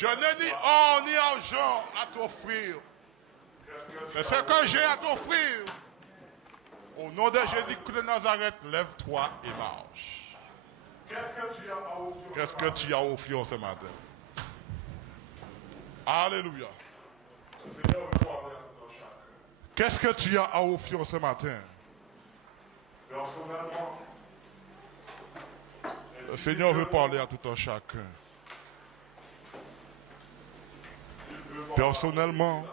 Je n'ai ni or ni argent à t'offrir. Mais ce que j'ai à t'offrir, au nom de Jésus-Christ de Nazareth, lève-toi et marche. Qu'est-ce que tu as à offrir ce matin? Alléluia. Qu'est-ce que tu as à offrir ce matin? Le Seigneur veut parler à tout un chacun. Personnellement,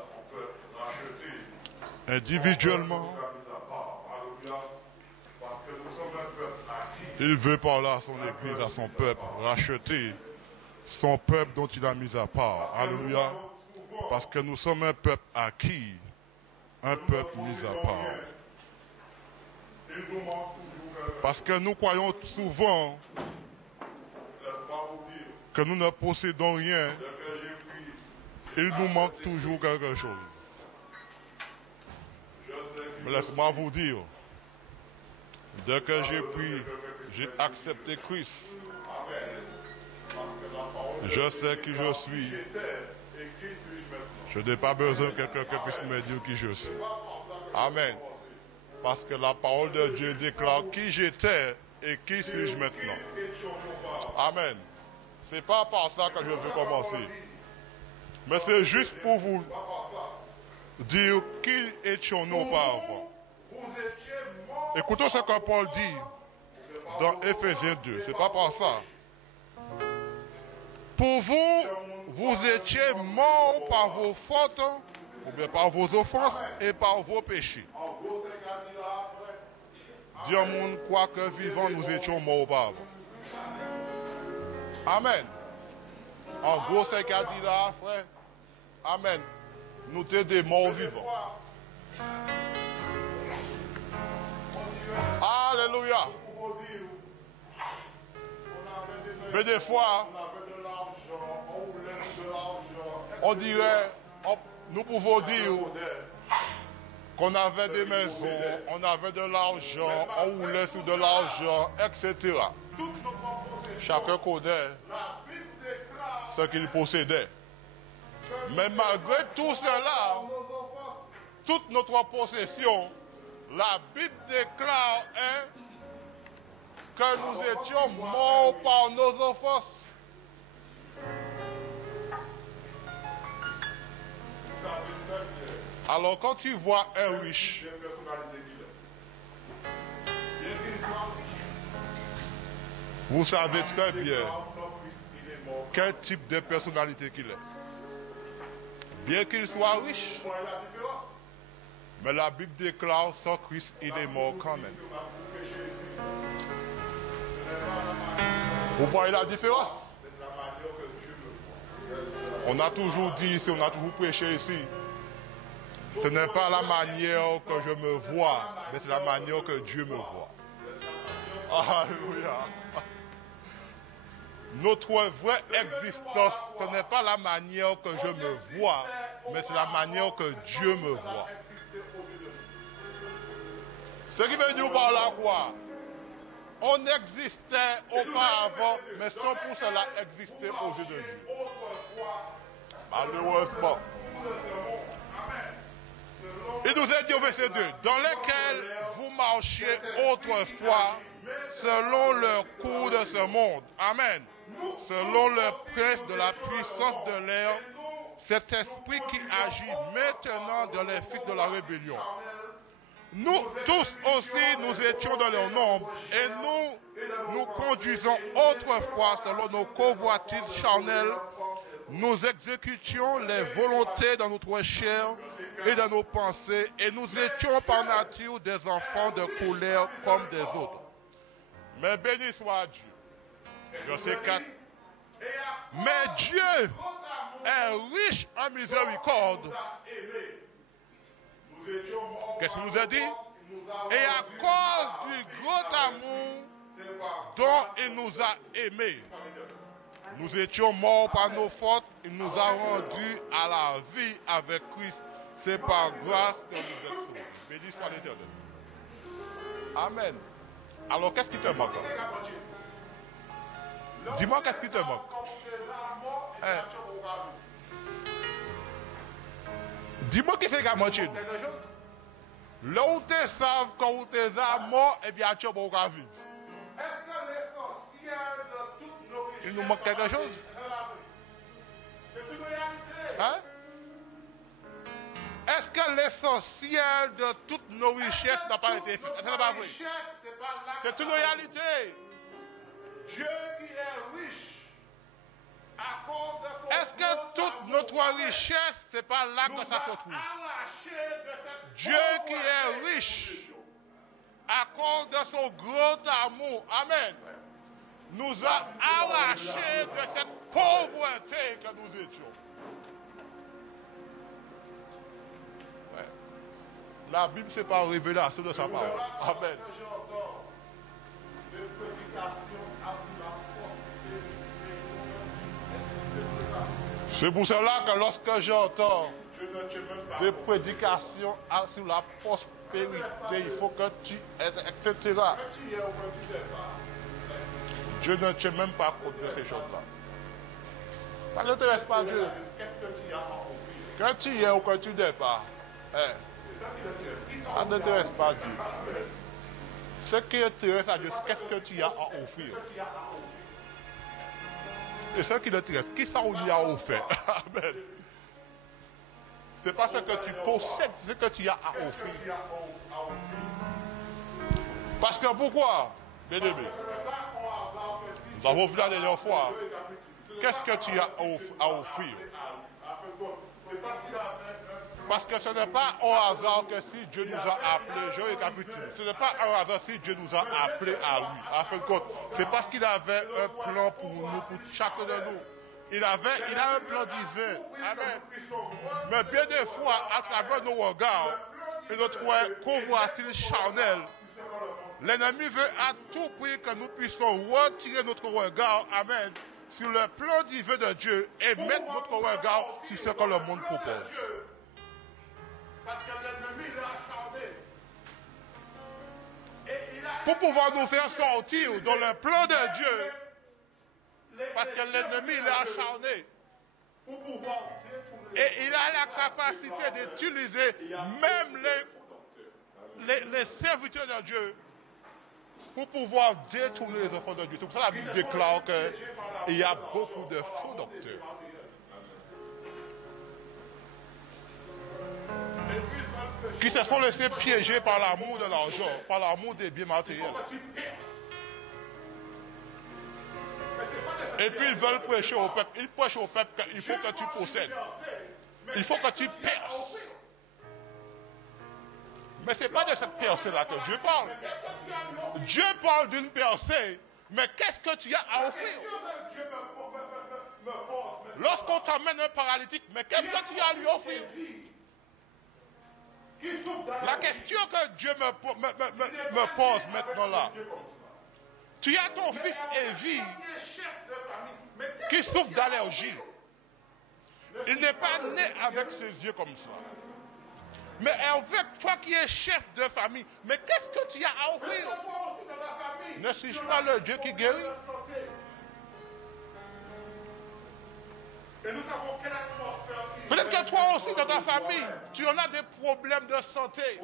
individuellement, il veut parler à son église, à son peuple, racheter son peuple dont il a mis à part. Alléluia. Parce que nous sommes un peuple acquis, un peuple mis à part. Parce que nous croyons souvent que nous ne possédons rien, il nous manque toujours quelque chose. Mais laisse-moi vous dire, dès que j'ai accepté Christ, je sais qui je suis. Je n'ai pas besoin que quelqu'un puisse me dire qui je suis. Amen. Parce que la parole de Dieu déclare qui j'étais et qui suis-je maintenant. Amen. Ce n'est pas par ça que je veux commencer. Mais c'est juste pour vous dire qui étions-nous auparavant. Écoutons ce que Paul dit dans Éphésiens 2. Ce n'est pas par ça. Pour vous, vous étiez morts par vos fautes, ou bien par vos offenses et par vos péchés. Dieu monde croit que vivant nous étions morts auparavant. Amen. En gros, c'est qu'il a dit là, frère. Amen. Nous étions des morts vivants. Alléluia. Mais des fois, on dirait, nous pouvons dire qu'on avait des maisons, on avait de l'argent, on roulait sur de l'argent, etc. Chacun connaît ce qu'il possédait. Mais malgré tout cela, toute notre possession, la Bible déclare que nous étions morts par nos offenses. Alors quand tu vois un riche, vous savez très bien quel type de personnalité qu'il est. Bien qu'il soit riche, mais la Bible déclare sans Christ, il est mort quand même. Vous voyez la différence? On a toujours dit ici, on a toujours prêché ici. Ce n'est pas la manière que je me vois, mais c'est la manière que Dieu me voit. Alléluia. Notre vraie existence, ce n'est pas la manière que je me vois, mais c'est la manière que Dieu me voit. Ce qui veut dire par là quoi? On existait auparavant, mais sans pour cela exister aux yeux de Dieu. Malheureusement. Il nous a dit au verset 2, dans lequel vous marchiez autrefois selon le cours de ce monde. Amen. Selon le prince de la puissance de l'air, cet esprit qui agit maintenant dans les fils de la rébellion. Nous tous aussi, nous étions dans leur nombre et nous conduisons autrefois selon nos convoitises charnelles. Nous exécutions les volontés dans notre chair et dans nos pensées et nous étions par nature des enfants de colère comme des autres. Mais béni soit Dieu. Verset 4. Mais Dieu est riche en miséricorde. Qu'est-ce qu'il nous a dit? Et à cause du grand amour dont il nous a aimés, nous étions morts par nos fautes, il nous a rendus à la vie avec Christ. C'est par grâce que vous êtes sauvés. Béni soit l'Éternel. Amen. Alors qu'est-ce qui te manque? Dis-moi qu'est-ce qui te manque. Hein? Dis-moi qui c'est qui a menti. Là où tu savent quand où tu es mort, et bien tu vas vivre. Il nous manque quelque chose. Hein? Est-ce que l'essentiel de toutes nos richesses n'a pas été fait? Est-ce que ce n'est pas vrai? C'est une réalité. Dieu qui est riche. Est-ce que toute notre richesse, ce n'est pas là que ça se trouve? Dieu qui est riche, à cause de son grand amour, amen, nous a arrachés de cette pauvreté que nous étions. Ouais. La Bible, ce n'est pas révélation de sa parole. Amen. C'est pour cela que lorsque j'entends des prédications sur la prospérité, il faut que tu aies, etc. Dieu ne tient même pas compte de ces choses-là. Ça n'intéresse pas Dieu. Quand tu y es ou quand tu n'es pas, ça n'intéresse pas Dieu. Ce qui intéresse à Dieu, c'est qu'est-ce que tu as à offrir. Et ce qui l'intéresse, qui ça on y a offert? Amen. C'est pas ce que tu possèdes, c'est ce que tu as à offrir. Parce que pourquoi, bien aimé? Nous avons vu la dernière fois. Qu'est-ce que tu as à offrir? Parce que ce n'est pas un hasard que si Dieu nous a appelés, je récapitule, ce n'est pas un hasard si Dieu nous a appelés à lui. À fin de compte, c'est parce qu'il avait un plan pour nous, pour chacun de nous. Il a un plan divin. Amen. Mais bien des fois, à travers nos regards et notre convoitise charnel, l'ennemi veut à tout prix que nous puissions retirer notre regard, amen, sur le plan divin de Dieu et mettre notre regard sur ce que le monde propose. Parce que l'ennemi l'a acharné. Pour pouvoir nous faire sortir dans le plan de Dieu, parce que l'ennemi l'a acharné. Et il a la capacité d'utiliser même les serviteurs de Dieu pour pouvoir détourner les enfants de Dieu. C'est pour ça que la Bible déclare qu'il y a beaucoup de faux docteurs. Qui se sont laissés piéger par l'amour de l'argent, par l'amour des biens matériels. Et puis ils veulent prêcher au peuple. Ils prêchent au peuple qu'il faut que tu possèdes. Il faut que tu perces. Mais ce n'est pas de cette percée-là que Dieu parle. Dieu parle d'une percée, mais qu'est-ce que tu as à offrir? Lorsqu'on t'amène un paralytique, mais qu'est-ce que tu as à lui offrir? La question que Dieu me pose maintenant là, tu as ton fils Évi qui souffre d'allergie. Il n'est pas né avec ses yeux comme ça. Mais Hervé, toi qui es chef de famille, mais qu'est-ce que tu as à offrir? Ne suis-je pas le Dieu qui guérit? Peut-être que toi aussi, dans ta famille, tu en as des problèmes de santé.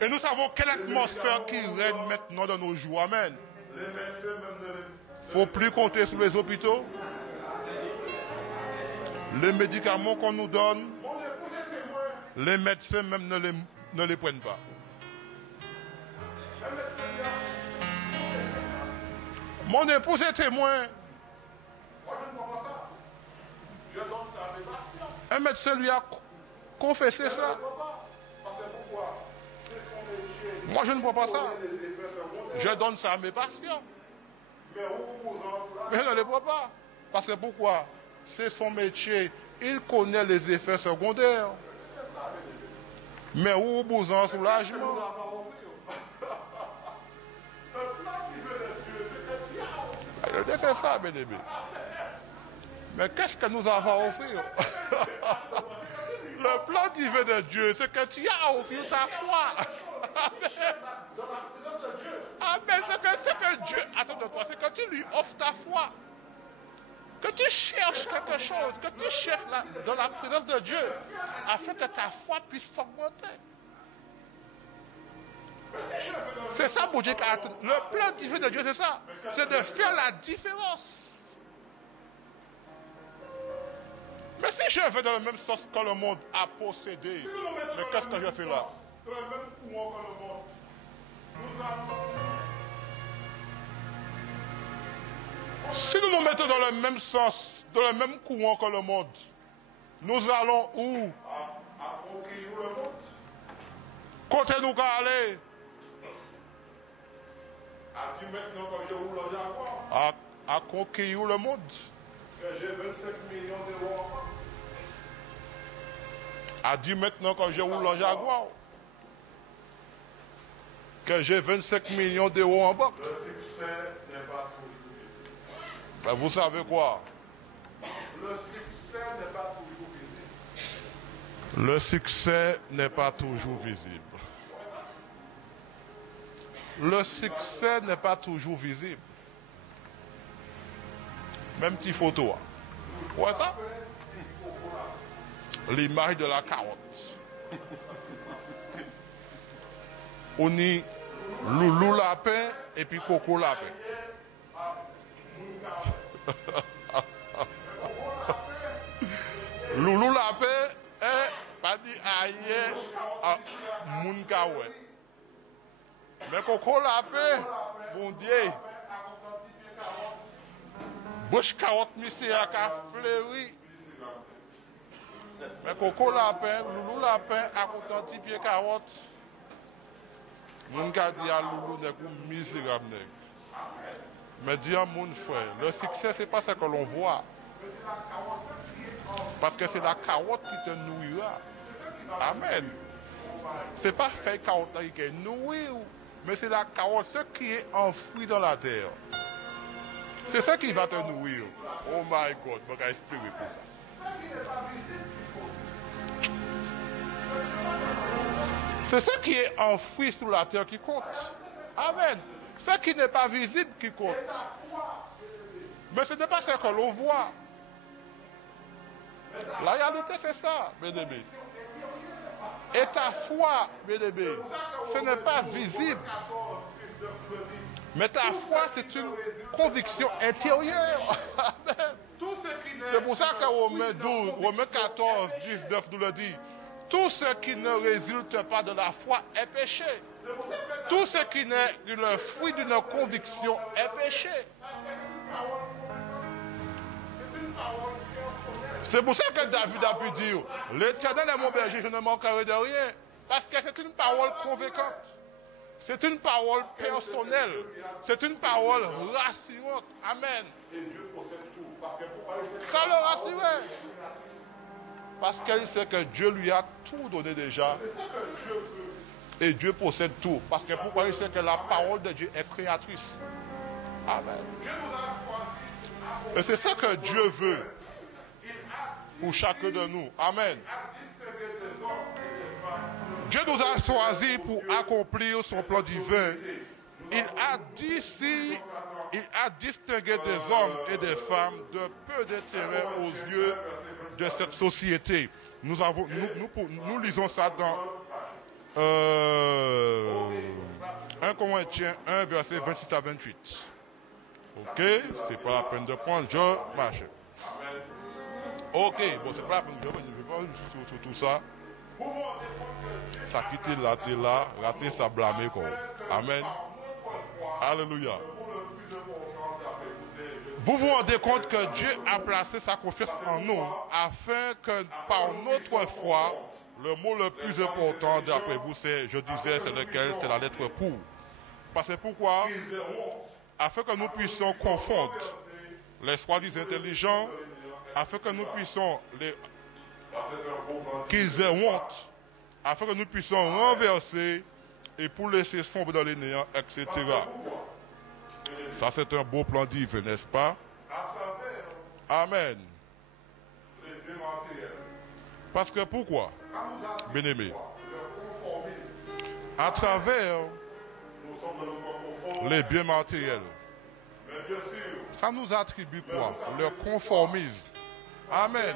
Et nous savons quelle atmosphère qui règne maintenant dans nos jours. Amen. Il ne faut plus compter sur les hôpitaux. Les médicaments qu'on nous donne, les médecins même ne les prennent pas. Mon épouse est témoin. Un médecin lui a confessé ça. Moi, je ne vois pas ça. Je donne ça à mes patients. Mais je ne les vois pas. Parce que pourquoi? C'est son métier. Il connaît les effets secondaires. Mais où besoin de soulagement? C'est ça, bien aimé. Mais qu'est-ce que nous avons à offrir? Le plan divin de Dieu, c'est que tu as à offrir ta foi. Amen. Amen. Ce que Dieu offre ta foi. Que tu cherches quelque chose, que tu cherches dans la présence de Dieu, afin que ta foi puisse s'augmenter. C'est ça, mon Dieu, le plan divin de Dieu, c'est ça. C'est de faire la différence. Mais si je vais dans le même sens que le monde a possédé, mais qu'est-ce que je fais là? Dans le même courant que le monde, si nous nous mettons dans le même sens, dans le même courant que le monde, nous allons où? À conquérir le monde. Côté nous aller. À dire maintenant que je roule le Jaguar. À conquérir le monde. Que j'ai 25 millions d'euros en banque. À dire maintenant que je roule le Jaguar. Que j'ai 25 millions d'euros en banque. Le succès n'est pas toujours. Ben vous savez quoi? Le succès n'est pas toujours visible. Le succès n'est pas toujours visible. Le succès n'est pas toujours visible. Même petite photo. Ouais ça? L'image de la carotte. On y loulou lapin et puis coco lapin. Loulou lapin est pas dit aïe à moun kawe. Mais coco lapin, bon Dieu. Bouche carotte monsieur a fleuri. Mais coco lapin, loulou lapin a content pied carotte. Moun ka dit à loulou n'est pas misérable. Mais dis à mon frère, le succès c'est pas ce que l'on voit. Parce que c'est la carotte qui te nourrira. Amen. C'est pas fait carotte qui te nourrit, mais c'est la carotte, ce qui est enfoui dans la terre. C'est ça qui va te nourrir. Oh my God, je vais expliquer pour ça. C'est ce qui est enfoui sous la terre qui compte. Amen. Ce qui n'est pas visible qui compte. Mais ce n'est pas ce que l'on voit. La réalité, c'est ça, bien-aimé. Et ta foi, bien-aimé, ce n'est pas visible. Mais ta foi, c'est une conviction intérieure. Amen. C'est pour ça que Romains 12, Romains 14, 19 nous le dit. Tout ce qui ne résulte pas de la foi est péché. Tout ce qui n'est le fruit d'une conviction est péché. C'est pour ça que David a pu dire, l'Éternel est mon berger, je ne manquerai de rien. Parce que c'est une parole convaincante. C'est une parole personnelle. C'est une parole rassurante. Amen. Ça le rassurait. Parce qu'elle sait que Dieu lui a tout donné déjà. Et Dieu possède tout. Parce que pourquoi il sait que la parole de Dieu est créatrice. Amen. Et c'est ça que Dieu veut pour chacun de nous. Amen. Dieu nous a choisis pour accomplir son plan divin. Il a distingué des hommes et des femmes de peu d'intérêt aux yeux de cette société. Nous lisons ça dans 1 Corinthiens 1, verset 26 à 28. Ok, c'est pas la peine de prendre, je marche. Ok, bon, c'est pas la peine, je ne vais pas sur tout ça. Ça quitte là, t'es là, raté, ça blâmer quoi. Amen. Alléluia. Vous vous rendez compte que Dieu a placé sa confiance en nous afin que par notre foi, le mot le plus important d'après vous, c'est, je disais, c'est lequel? C'est la lettre pour. Parce que pourquoi? Afin que nous puissions confondre les soi-disant intelligents, afin que nous puissions qu'ils aient honte, afin que nous puissions renverser et pour laisser sombrer dans les néants, etc. Ça, c'est un beau plan divin, n'est-ce pas? Amen. Parce que pourquoi, bien-aimé? À travers les biens matériels, Ça nous attribue quoi? Le conformisme. Amen.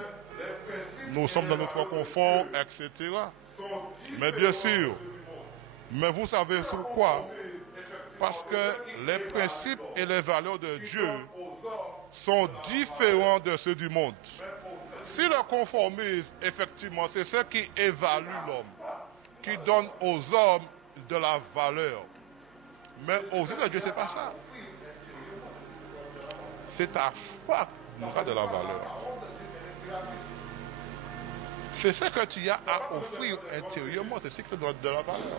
Nous sommes dans notre confort, etc. Mais bien sûr, mais vous savez pourquoi? Parce que les principes et les valeurs de Dieu sont différents de ceux du monde. Si le conformisme, effectivement, c'est ce qui évalue l'homme, qui donne aux hommes de la valeur. Mais aux yeux de Dieu, ce n'est pas ça. C'est ta foi qui nous a de la valeur. C'est ce que tu as à offrir intérieurement, c'est ce qui te donne de la valeur.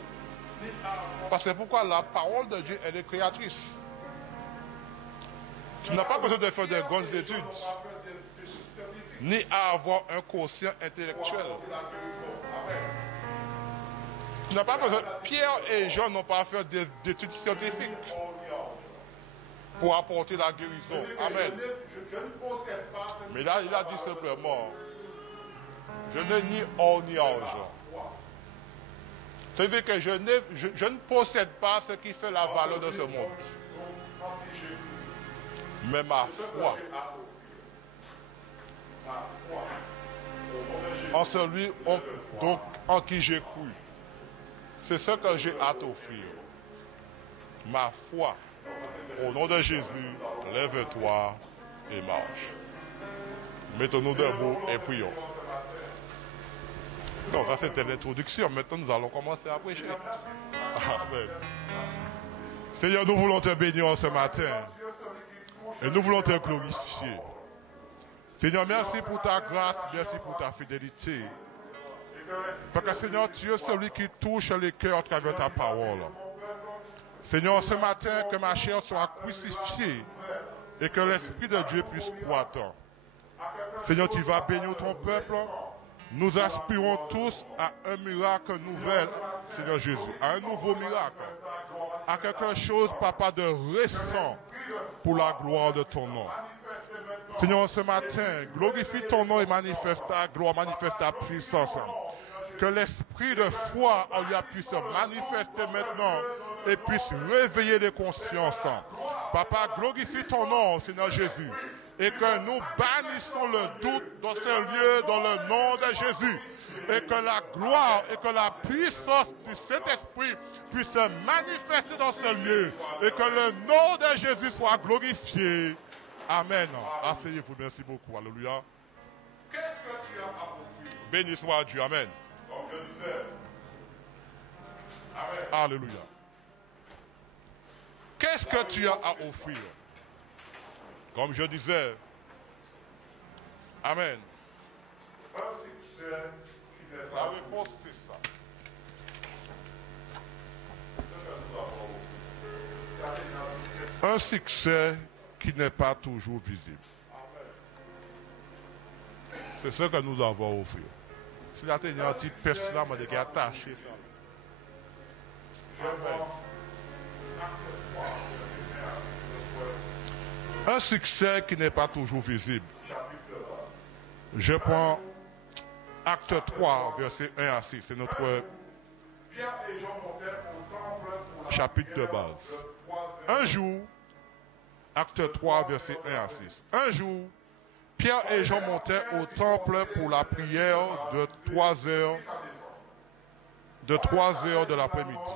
Parce que pourquoi la parole de Dieu, elle est créatrice. Tu n'as pas besoin de faire de grandes études, ni à avoir un quotient intellectuel. Tu n'as pas besoin. Pierre et Jean n'ont pas à faire d'études scientifiques pour apporter la guérison. Amen. Mais là, il a dit simplement, je n'ai ni or ni argent. C'est-à-dire que je ne possède pas ce qui fait la valeur de ce monde. Mais ma foi en celui donc, en qui j'ai cru, c'est ce que j'ai à t'offrir. Ma foi, au nom de Jésus, lève-toi et marche. Mettons-nous debout et prions. Donc ça c'était l'introduction. Maintenant nous allons commencer à prêcher. Amen. Seigneur, nous voulons te bénir ce matin. Et nous voulons te glorifier. Seigneur, merci pour ta grâce, merci pour ta fidélité. Parce que Seigneur, tu es celui qui touche les cœurs à travers ta parole. Seigneur, ce matin, que ma chair soit crucifiée et que l'Esprit de Dieu puisse croître. Seigneur, tu vas bénir ton peuple. Nous aspirons tous à un miracle nouvel, Seigneur Jésus, à un nouveau miracle, à quelque chose, Papa, de récent pour la gloire de ton nom. Seigneur, ce matin, glorifie ton nom et manifeste ta gloire, manifeste ta puissance. Que l'esprit de foi en lui puisse se manifester maintenant et puisse réveiller les consciences. Papa, glorifie ton nom, Seigneur Jésus. Et que nous bannissons le doute dans ce lieu, dans le nom de Jésus. Et que la gloire et que la puissance du Saint-Esprit puissent se manifester dans ce lieu. Et que le nom de Jésus soit glorifié. Amen. Asseyez-vous, merci beaucoup. Alléluia. Qu'est-ce que tu as à offrir? Béni soit Dieu. Amen. Comme je disais. Amen. Alléluia. Qu'est-ce que tu as à offrir? Comme je disais, Amen. La réponse, c'est ça. Un succès qui n'est pas toujours visible. C'est ce que nous avons offert. Si la tête un petit peste là, qui est attaché ça. Un succès qui n'est pas toujours visible. Je prends Acte 3, versets 1 à 6. C'est notre chapitre de base. Un jour, Acte 3, versets 1 à 6. Un jour, Pierre et Jean montaient au temple pour la prière de 3 heures de l'après-midi.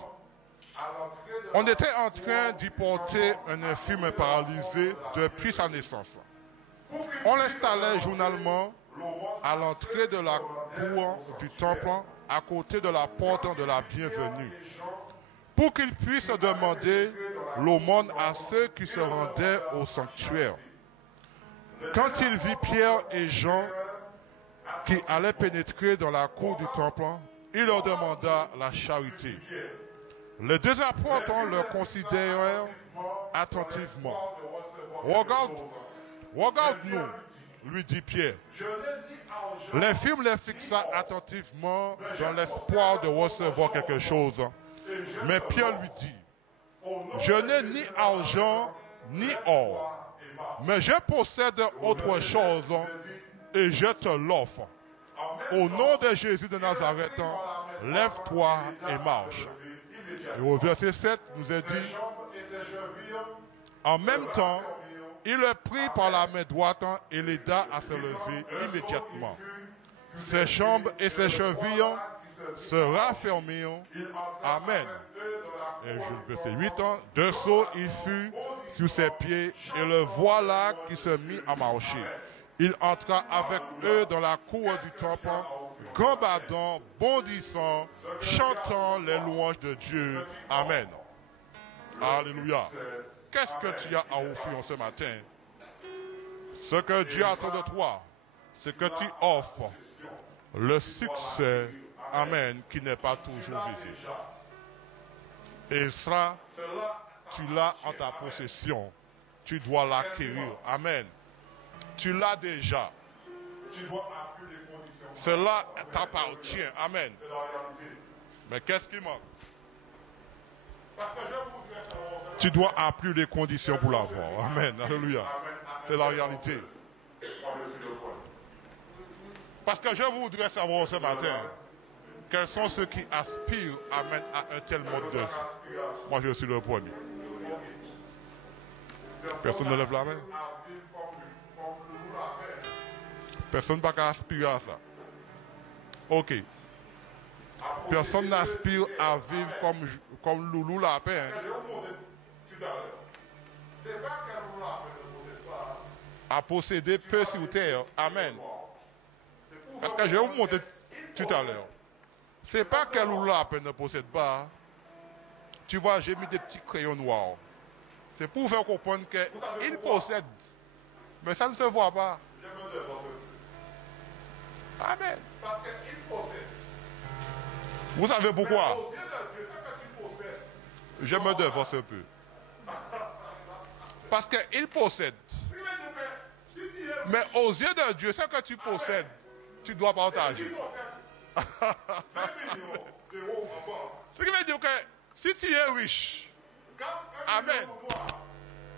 On était en train d'y porter un infirme paralysé depuis sa naissance. On l'installait journalement à l'entrée de la cour du temple, à côté de la porte de la bienvenue, pour qu'il puisse demander l'aumône à ceux qui se rendaient au sanctuaire. Quand il vit Pierre et Jean qui allaient pénétrer dans la cour du temple, il leur demanda la charité. Les deux apôtres le considérèrent attentivement. Regarde-nous, lui dit Pierre. L'infirme les fixa attentivement dans l'espoir de recevoir quelque chose. Mais Pierre lui dit, je n'ai ni argent ni or, mais je possède autre chose et je te l'offre. Au nom de Jésus de Nazareth, lève-toi et marche. Et au verset 7, nous est dit, en même temps, Il le prit par la main droite et l'aida à se lever immédiatement. Ses jambes et ses chevilles se raffermirent. Amen. Et verset 8 ans, de saut il fut sur ses pieds et le voilà qui se mit à marcher. Il entra avec eux dans la cour du temple, gambadant, bondissant, chantant les louanges de Dieu. Amen. Alléluia. Qu'est-ce que tu as à offrir ce matin? Ce que Dieu attend de toi, c'est que tu offres le succès, amen, qui n'est pas toujours visible. Et ça, tu l'as en ta possession. Tu dois l'acquérir. Amen. Tu l'as déjà. Cela t'appartient. Amen. Mais qu'est-ce qui manque? Tu dois appuyer les conditions pour l'avoir. Amen. Alléluia. C'est la réalité. Parce que je voudrais savoir ce matin, quels sont ceux qui aspirent, amen, à un tel mode de vie? Moi, je suis le premier. Personne ne lève la main? Personne n'a qu'à aspirer à ça. Ok. Personne n'aspire à vivre comme Loulou Lapin. À posséder peu sur terre. Amen. Parce que je vais vous montrer tout à l'heure. C'est pas que Loulou Lapin ne possède pas. Tu vois, j'ai mis des petits crayons noirs. C'est pour faire comprendre qu'il possède. Mais ça ne se voit pas. Amen. Vous savez pourquoi? Je me divorce un peu. Parce qu'il possède. Mais aux yeux de Dieu, ce que tu possèdes, tu dois partager. Ce qui veut dire que si tu es riche, amen,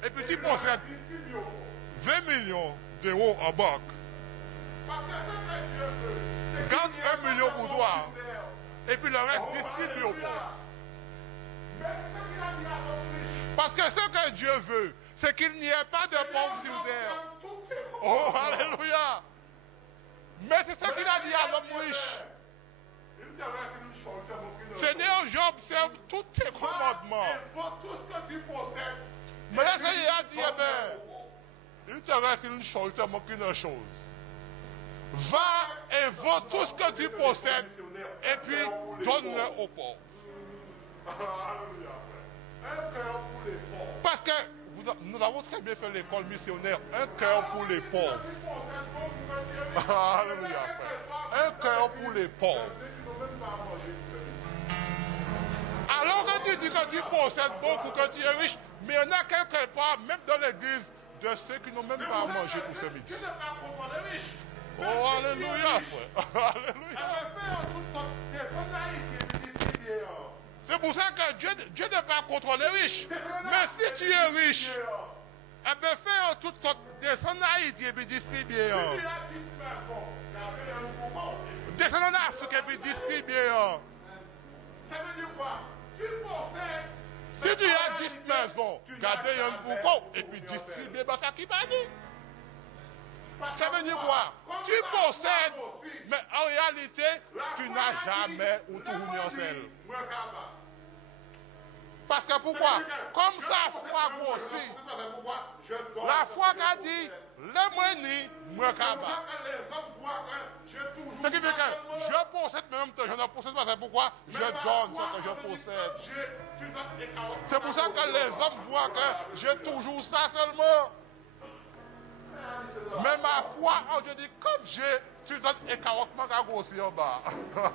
et puis tu possèdes 20 millions d'euros en banque, garde 1 million pour toi, et puis le reste distribue aux pauvres. Parce que ce que Dieu veut, c'est qu'il n'y ait pas de pauvres sur terre. Oh, alléluia. Mais c'est ce qu'il a dit à l'homme riche. Seigneur, j'observe tous tes commandements. Mais là, il a dit, eh bien, il te reste une chose, il te manque une chose. Va et vends tout ce que tu possèdes et puis donne-le aux pauvres. Parce que nous avons très bien fait l'école missionnaire. Un cœur pour les pauvres. Alléluia, frère. Un cœur pour les pauvres. Alors que tu dis que tu possèdes beaucoup, que tu es riche, mais il y en a quelque part, même dans l'église, de ceux qui n'ont même pas à manger pour ce midi. Oh, alléluia, frère. Alléluia. C'est pour ça que Dieu n'est pas contre les riches. Mais si tu es riche, eh bien, fais toutes sortes de son Haïti et puis distribuer. Descends en Afrique et puis distribuer. Ça veut dire quoi? Si tu as 10 maisons, gardez un boucan et puis distribuer, ben ça qui va dire. Ça veut dire quoi? Tu possèdes, mais en réalité, tu n'as jamais ou tourné en selle. Parce que pourquoi? Comme sa foi grossit, la foi qu'a dit, le moini, moi kaba. Ce qui fait que je possède, mais en même temps, je ne possède pas. C'est pourquoi je donne ce que je possède. C'est pour ça que les hommes voient que j'ai toujours ça seulement. Mais ma foi, je dis, comme j'ai, tu donnes un carottement qu'à grossir en bas.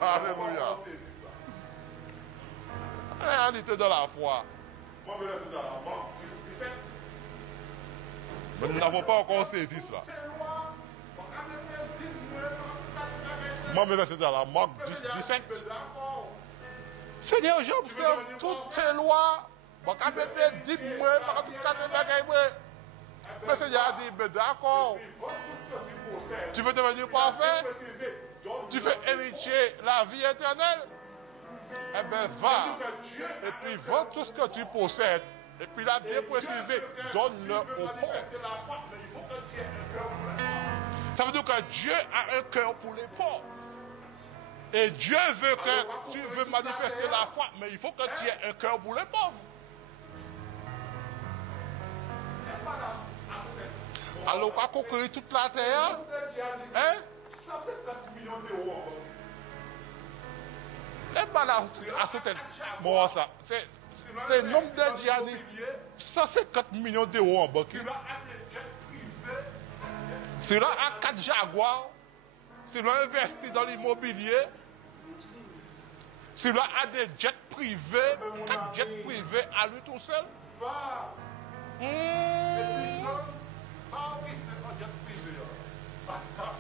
Alléluia. Réalité de la foi. Mais nous n'avons pas encore saisi cela. Moi, je suis dans la Marc 17. Seigneur, j'observe toutes ces lois. Je vais faire 10 mois, je vais faire 4 mois. Mais Seigneur a dit, mais d'accord. Tu veux devenir parfait? Tu veux hériter la vie éternelle? Eh bien, va. Et puis, vends tout ce que tu possèdes. Et puis il a bien précisé, donne-le aux pauvres. Ça veut dire que Dieu a un cœur pour les pauvres. Et Dieu veut que tu veux manifester la foi, mais il faut que tu aies un cœur pour les pauvres. Alors, pas conquérir toute la terre. Hein? Et pas là, à ce tête. Bon, ça. C'est le nombre de djihadistes. 150 millions d'euros en banque. Celui-là a 4 Jaguars. Celui-là investit dans l'immobilier. Celui-là a des jets privés. 4 jets privés à lui tout seul.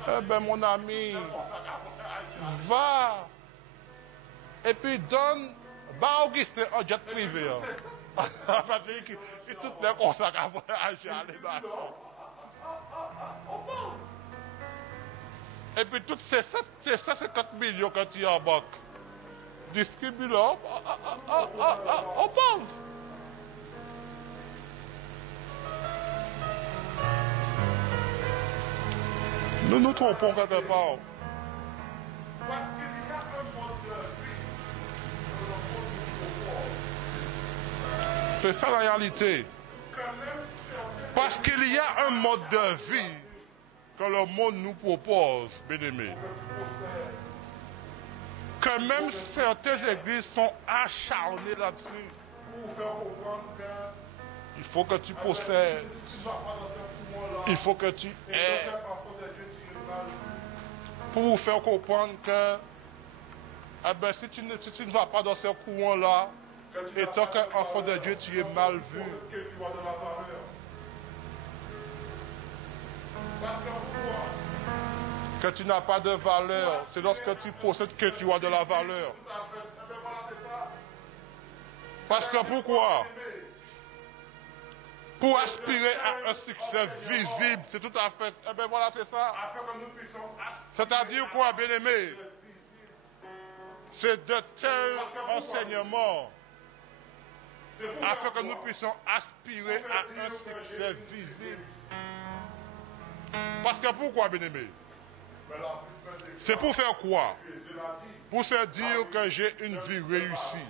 Eh bien, mon ami, va. Et puis donne. Bah, Augustin, un jet privé. Et toutes les consacres à voyager, aller d'accord. Et puis toutes ces 150 millions que tu as en banque, distribue-le aux pauvres. Nous nous trompons quelque part. C'est ça la réalité. Parce qu'il y a un mode de vie que le monde nous propose, bien-aimés. Que même certaines églises sont acharnées là-dessus. Il faut que tu possèdes. Il faut que tu aies. Pour vous faire comprendre que eh ben, si tu ne vas pas dans ce courant-là, et tant qu'enfant de Dieu, tu es mal vu. Que tu n'as pas de valeur. C'est lorsque tu possèdes que tu as de la valeur. Parce que pourquoi? Pour aspirer à un succès visible, c'est tout à fait... Eh bien voilà, c'est ça. C'est-à-dire quoi, bien-aimé? C'est de tels enseignements afin que nous puissions aspirer à un succès visible. Parce que pourquoi, bien-aimé? C'est pour faire quoi? Pour se dire que j'ai une vie réussie.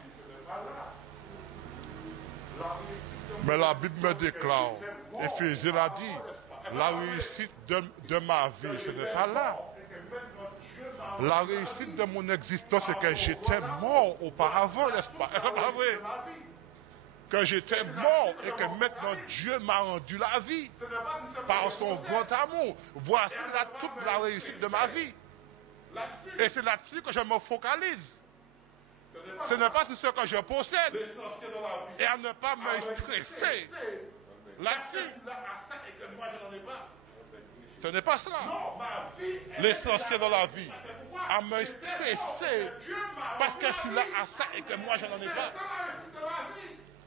Mais la Bible me déclare, Éphésiens l'a dit, la réussite de ma vie, ce n'est pas là. La réussite de mon existence, c'est que j'étais mort auparavant, n'est-ce pas? Est-ce pas vrai? Que j'étais mort et que maintenant Dieu m'a rendu la vie par son grand amour. Voici là toute la réussite de ma vie. Et c'est là-dessus que je me focalise. Ce n'est pas sur ce que je possède et à ne pas me stresser là-dessus. Ce n'est pas cela. L'essentiel dans la vie, à me stresser parce que je suis là à ça et que moi je n'en ai pas.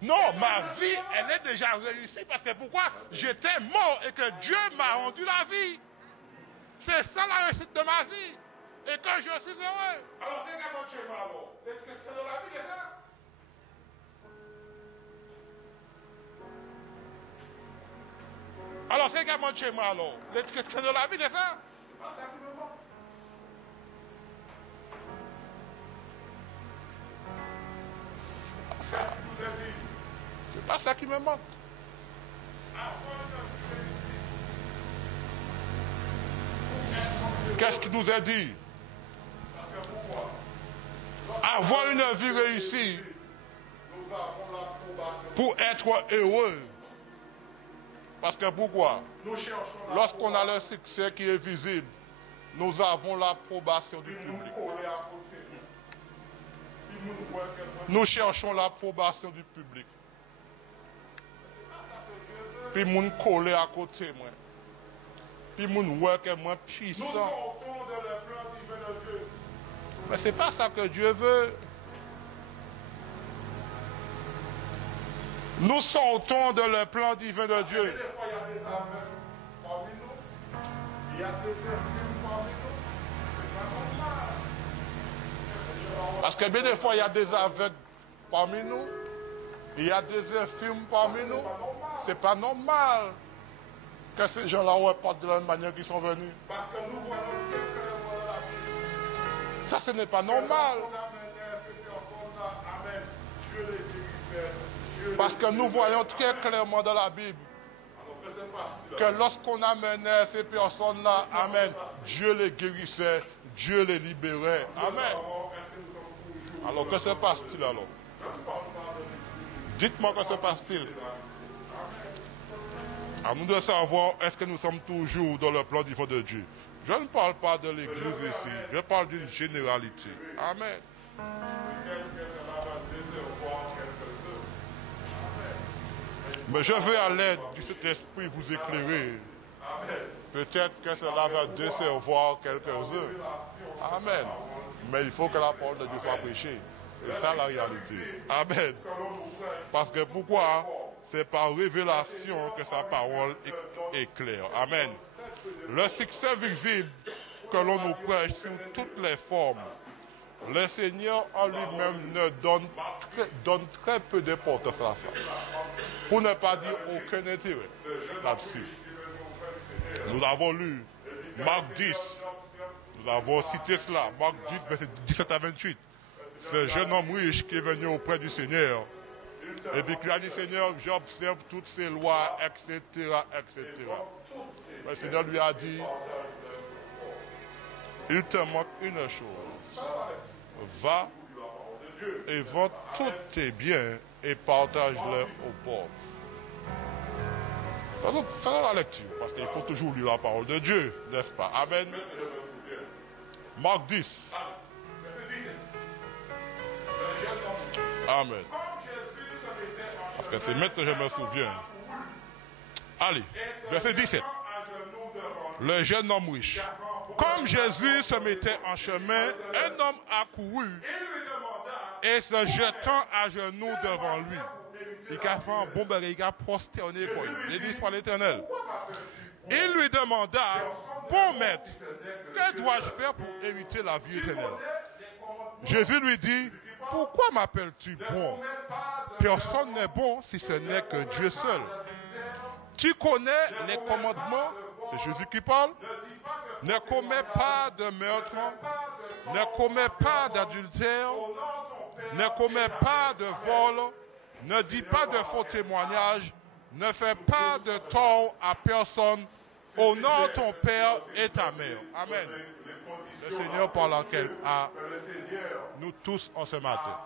Non, ma vie, elle est déjà réussie parce que pourquoi? J'étais mort et que Dieu m'a rendu la vie. C'est ça la réussite de ma vie. Et que je suis heureux. Alors, c'est qu'à chez moi, alors. L'expression de la vie, c'est ça. Alors, c'est qu'à chez moi, alors. L'expression de la vie, c'est ça. C'est pas ça qui me manque. C'est pas ça. C'est pas ça qui me manque. Qu'est-ce qui nous a dit? Avoir une vie réussie pour être heureux. Parce que pourquoi? Lorsqu'on a le succès qui est visible, nous avons l'approbation du public. Nous cherchons l'approbation du public. Puis nous coller à côté moi. Puis nous voyons que moi puissant. Nous sortons de le plan divin de Dieu. Mais ce n'est pas ça que Dieu veut. Nous sortons de le plan divin de Dieu. Parce que bien des fois, il y a des aveugles parmi nous. Il y a des infirmes parmi nous. C'est pas normal que ces gens-là repartent de la même manière qu'ils sont venus. Ça, ce n'est pas normal. Parce que nous voyons très clairement dans la Bible que lorsqu'on amenait ces personnes-là, amen, Dieu les guérissait, Dieu les libérait. Amen. Alors, que se passe-t-il alors? Dites-moi, que se passe-t-il? À nous de savoir, est-ce que nous sommes toujours dans le plan divin de Dieu? Je ne parle pas de l'église ici, je parle d'une généralité. Amen. Mais je vais à l'aide du Saint-Esprit vous éclairer. Peut-être que cela va décevoir quelques-uns. Amen. Mais il faut que la parole de Dieu soit prêchée. C'est ça la réalité. Amen. Parce que pourquoi? C'est par révélation que sa parole est claire. Amen. Le succès visible que l'on nous prêche sous toutes les formes, le Seigneur en lui-même ne donne très peu d'importance à ça. Pour ne pas dire aucun intérêt là-dessus. Nous avons lu Marc 10. Nous avons cité cela. Marc 10, verset 17 à 28. Ce jeune homme riche qui est venu auprès du Seigneur. Et puis qui a dit, Seigneur, j'observe toutes ces lois, etc., etc. Le Seigneur lui a dit, il te manque une chose. Va et vends tous tes biens et partage-les aux pauvres. Faisons la lecture, parce qu'il faut toujours lire la parole de Dieu, n'est-ce pas? Amen. Marc 10. Amen. Parce que c'est maintenant que je me souviens. Allez, verset 17. Le jeune homme riche. Comme Jésus se mettait en chemin, un homme accourut et se jetant à genoux devant lui. Il a fait un bon bagage, il a prosterné quoi. Il dit soit l'Éternel. Il lui demanda, bon maître, que dois-je faire pour éviter la vie éternelle? Jésus lui dit, pourquoi m'appelles-tu bon? Personne n'est bon si ce n'est que Dieu seul. Tu connais les commandements, c'est Jésus qui parle. Ne commets pas de meurtre, ne commets pas d'adultère, ne commets pas de vol, ne dis pas de faux témoignages, ne fais pas de tort à personne, honore ton père et ta mère. Amen. Le Seigneur parle à nous tous en ce matin.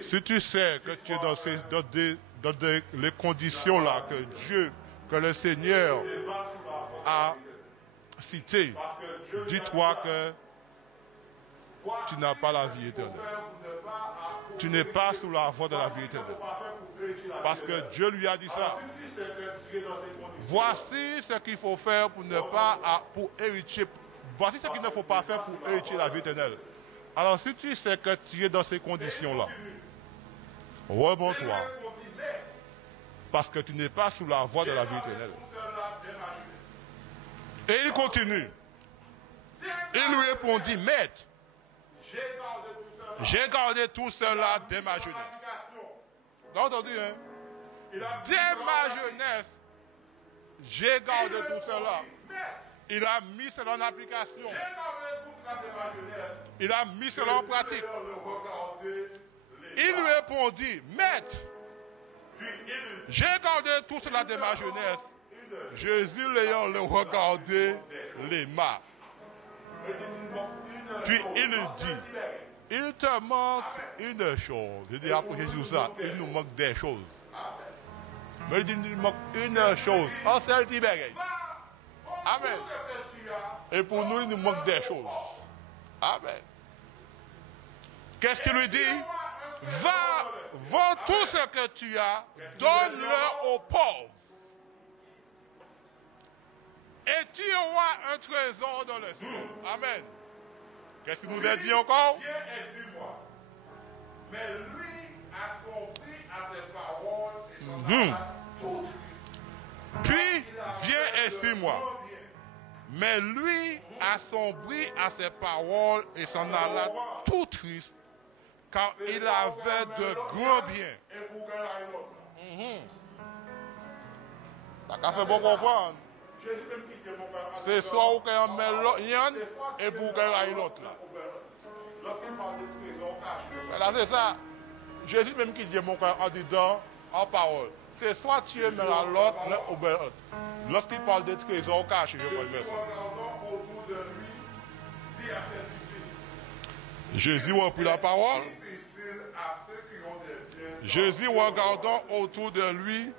Si tu sais que tu es dans les conditions là que le Seigneur a citées, dis-toi que tu n'as pas la vie éternelle. Tu n'es pas sous la voie de la vie éternelle. Parce que Dieu lui a dit ça. Voici ce qu'il faut faire pour hériter. Voici ce qu'il ne faut pas faire pour hériter la vie éternelle. Alors si tu sais que tu es dans ces conditions-là, rebond-toi. Parce que tu n'es pas sous la voie de la vie éternelle. Et il continue. Il lui répondit, maître, j'ai gardé tout cela dès ma jeunesse. Vous avez entendu, hein? Dès ma jeunesse, j'ai gardé tout cela. Il a mis cela en application. Il a mis cela en pratique. Il lui répondit, maître, j'ai gardé tout cela de ma jeunesse. Jésus l'ayant le regardé, l'aima. Puis il lui dit, il te manque une chose. Je dis après Jésus ça, il nous manque des choses. Mais il dit, il nous manque une chose. En seul Tibériade. Amen. Et pour nous, il nous manque des choses. Amen. Qu'est-ce qu'il lui dit? Va, vends tout ce que tu as, donne-le aux pauvres. Et tu auras un trésor dans le ciel. Amen. Qu'est-ce qu'il nous a dit encore? Mais lui a compris à ses paroles et puis, viens et suis-moi. Mais lui a sombri à ses paroles et s'en alla tout triste, car il avait de grands biens. Ça qu'a fait bon comprendre. C'est soit où qu'on met l'autre et pour qu'on aille l'autre là. Là c'est ça. Jésus même qui dit mon cœur en disant en parole. C'est soit tu mets l'autre ou bien l'autre. Lorsqu'il parle de trésors cachés, je connais ça. Jésus a pris la parole. Jésus, regardant autour de lui,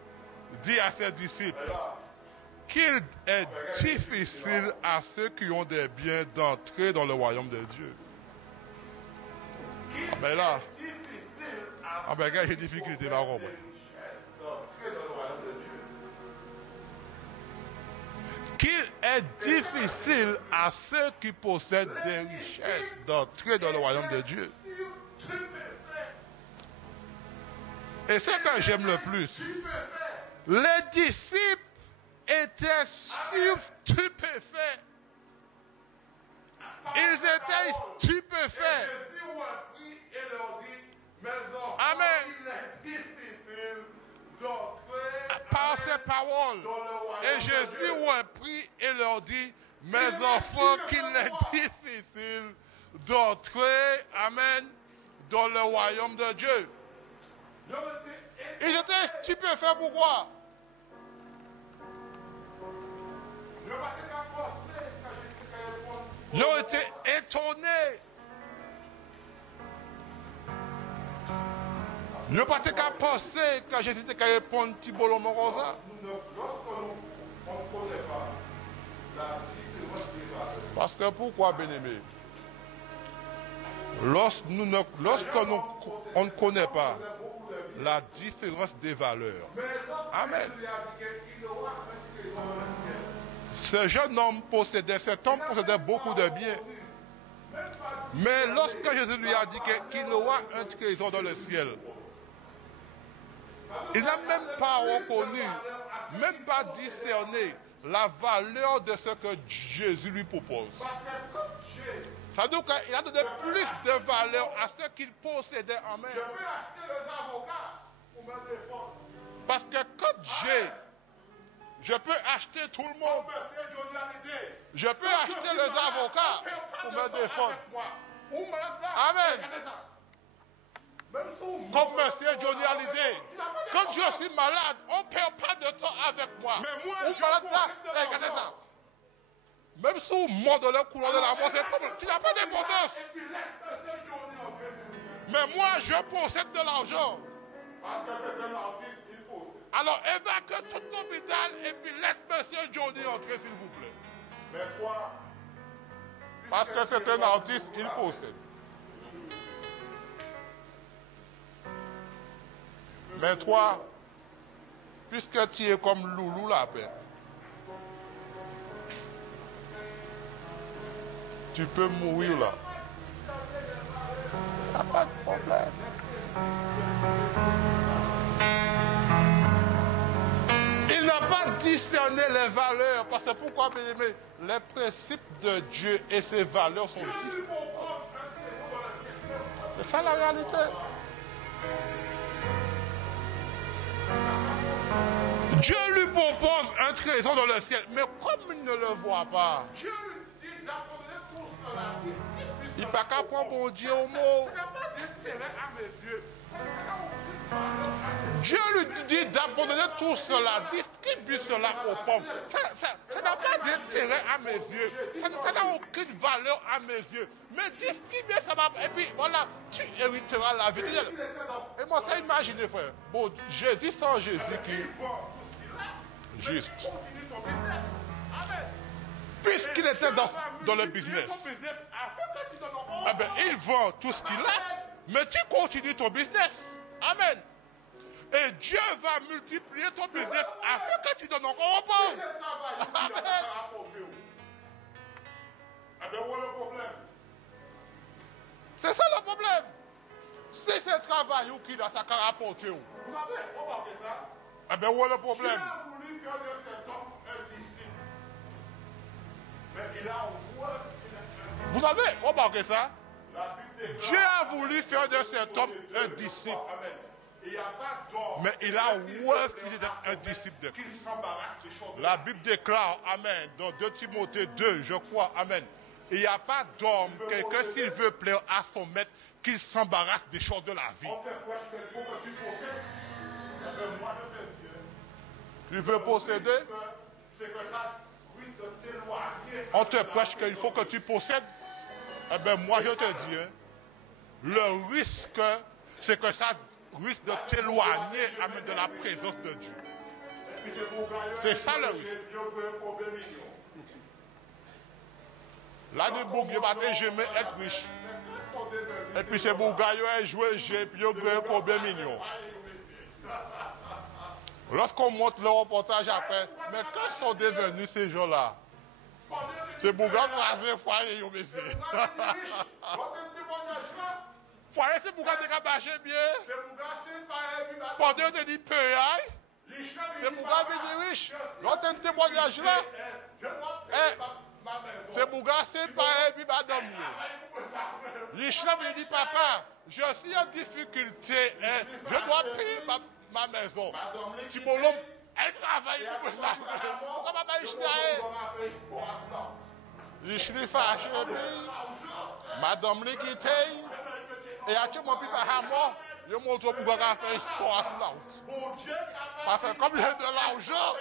dit à ses disciples qu'il est difficile à ceux qui ont des biens d'entrer dans le royaume de Dieu. Ah ben là, ah ben gars, j'ai des difficultés là, comprendre. Qu'il est difficile à ceux qui possèdent des richesses d'entrer dans le royaume de Dieu. Et ce que j'aime le plus, les disciples étaient stupéfaits. Ils étaient stupéfaits. Amen. Par ces paroles. Et Jésus a pris et leur dit, mes enfants, qu'il est difficile d'entrer, amen, dans le royaume de Dieu. Ils étaient stupéfaits, pourquoi? Ils ont été étonnés. Ils n'ont pas été qu'à penser quand Jésus était qu'à répondre un petit bolon comme ça. Parce que pourquoi, bien-aimé? Lorsqu'on ne connaît pas la différence des valeurs. Amen. Ce jeune homme cet homme possédait beaucoup de biens. Mais lorsque Jésus lui a dit qu'il aura un trésor dans le ciel, il n'a même pas reconnu, même pas discerné la valeur de ce que Jésus lui propose. Ça veut dire qu'il a donné plus de valeur à ce qu'il possédait en main. Parce que quand je peux acheter tout le monde. Je peux acheter les avocats pour me défendre. Amen. Comme monsieur Johnny Hallyday. Quand je suis malade, on ne perd pas de temps avec moi. Ou malade là, regardez ça. Même si on mord dans le couloir de la mort, c'est un problème. Tu n'as pas d'importance. Mais moi, je possède de l'argent. Alors évacue tout l'hôpital et puis laisse monsieur Johnny entrer, s'il vous plaît. Parce que c'est un artiste, il possède. Mais toi, puisque tu es comme Loulou la paix, tu peux mourir là. Il n'y a pas de problème. Il n'a pas discerné les valeurs. Parce que pourquoi, bien aimé, les principes de Dieu et ses valeurs sont différents. C'est ça la réalité. Dieu lui propose un trésor dans le ciel. Mais comme il ne le voit pas, Dieu lui dit d'abandonner tout cela. Il n'a pas qu'à prendre mon Dieu au mot. Dieu lui dit d'abandonner tout cela, distribue cela aux pauvres. Ça n'a pas d'intérêt à mes yeux. Ça n'a aucune valeur à mes yeux. Mais distribuer ça va. Et puis voilà, tu hériteras la vie. Et moi, ça imagine, frère. Bon, Jésus sans Jésus qui. Juste. Puisqu'il était dans le business. Eh bien, il vend tout ce qu'il a, mais tu continues ton business. Amen. Et Dieu va multiplier ton business afin que tu donnes encore aux pauvres. Amen. C'est ça le problème. Si c'est le travail qui a ça qu'à rapporter. Eh bien, où est le problème? Vous avez remarqué ça? Dieu a voulu faire de cet homme un disciple. Mais il a refusé d'être un disciple de Christ. La Bible déclare, amen, dans 2 Timothée 2, je crois, amen. Il n'y a pas d'homme, quelqu'un s'il veut plaire à son maître, qu'il s'embarrasse des choses de la vie. Tu veux posséder? On te prêche qu'il faut que tu possèdes. Eh bien, moi je te dis, hein, le risque, c'est que ça risque de t'éloigner de la présence de Dieu. C'est ça le risque. Là, de Bourg-Dieu, j'aimais être riche. Et puis c'est pour gagner, jouer, et puis il gagne combien de millions. Lorsqu'on monte le reportage après, mais quand sont devenus ces gens-là? C'est pour gagner foyer, ils ont baissé. Foyer, c'est pour gagner bâché bien. Pendant que tu dis peu, c'est pour gagner riche. L'autre témoignage là, c'est pour gagner pas et puis madame. L'Islam lui dit, papa, je suis en difficulté, je dois payer ma maison. Timolom, elle travaille pour ça. Pourquoi papa L'Islam fâché, madame lui quitte, et à tout mon papa à moi, je montre pourquoi elle fait sport là. Parce que comme il y a de l'argent,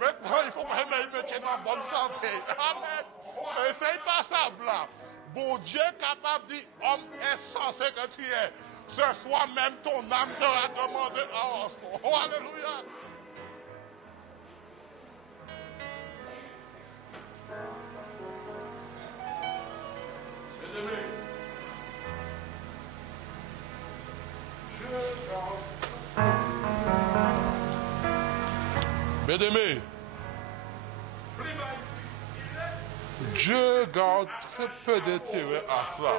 maintenant il faut que je me tienne en bonne santé. Amen. Essaye pas ça là. Bon Dieu capable de dire, homme insensé que tu es, ce soir même ton âme sera demandée en rançon. Oh, alléluia. Bien-aimé, Dieu garde très peu d'intérêt à cela.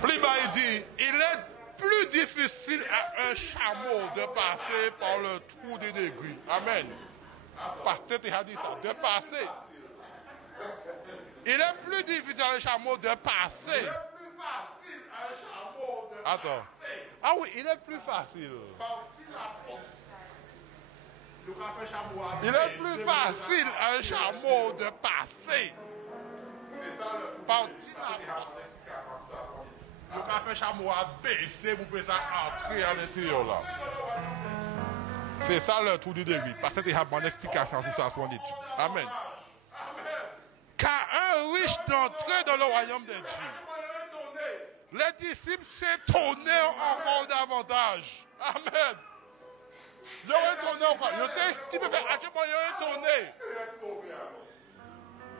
Plus bas, il dit, il est plus difficile à un chameau de passer par le trou des aiguilles. Amen. Pasteur a dit ça, de passer. Il est plus difficile à un chameau de passer. Attends. Ah oui, il est plus facile. Il est plus facile à un chameau de passer. Le café chameau a baissé, vous pouvez entrer à l'intérieur là. C'est ça le tour du début. Parce que tu as une explication sur ça, son étude. Amen. Car un riche d'entrer dans le royaume de Dieu. Les disciples s'étonnaient encore davantage. Amen. Ils ont étonné encore. Ils ont estimé, ils ont étonné.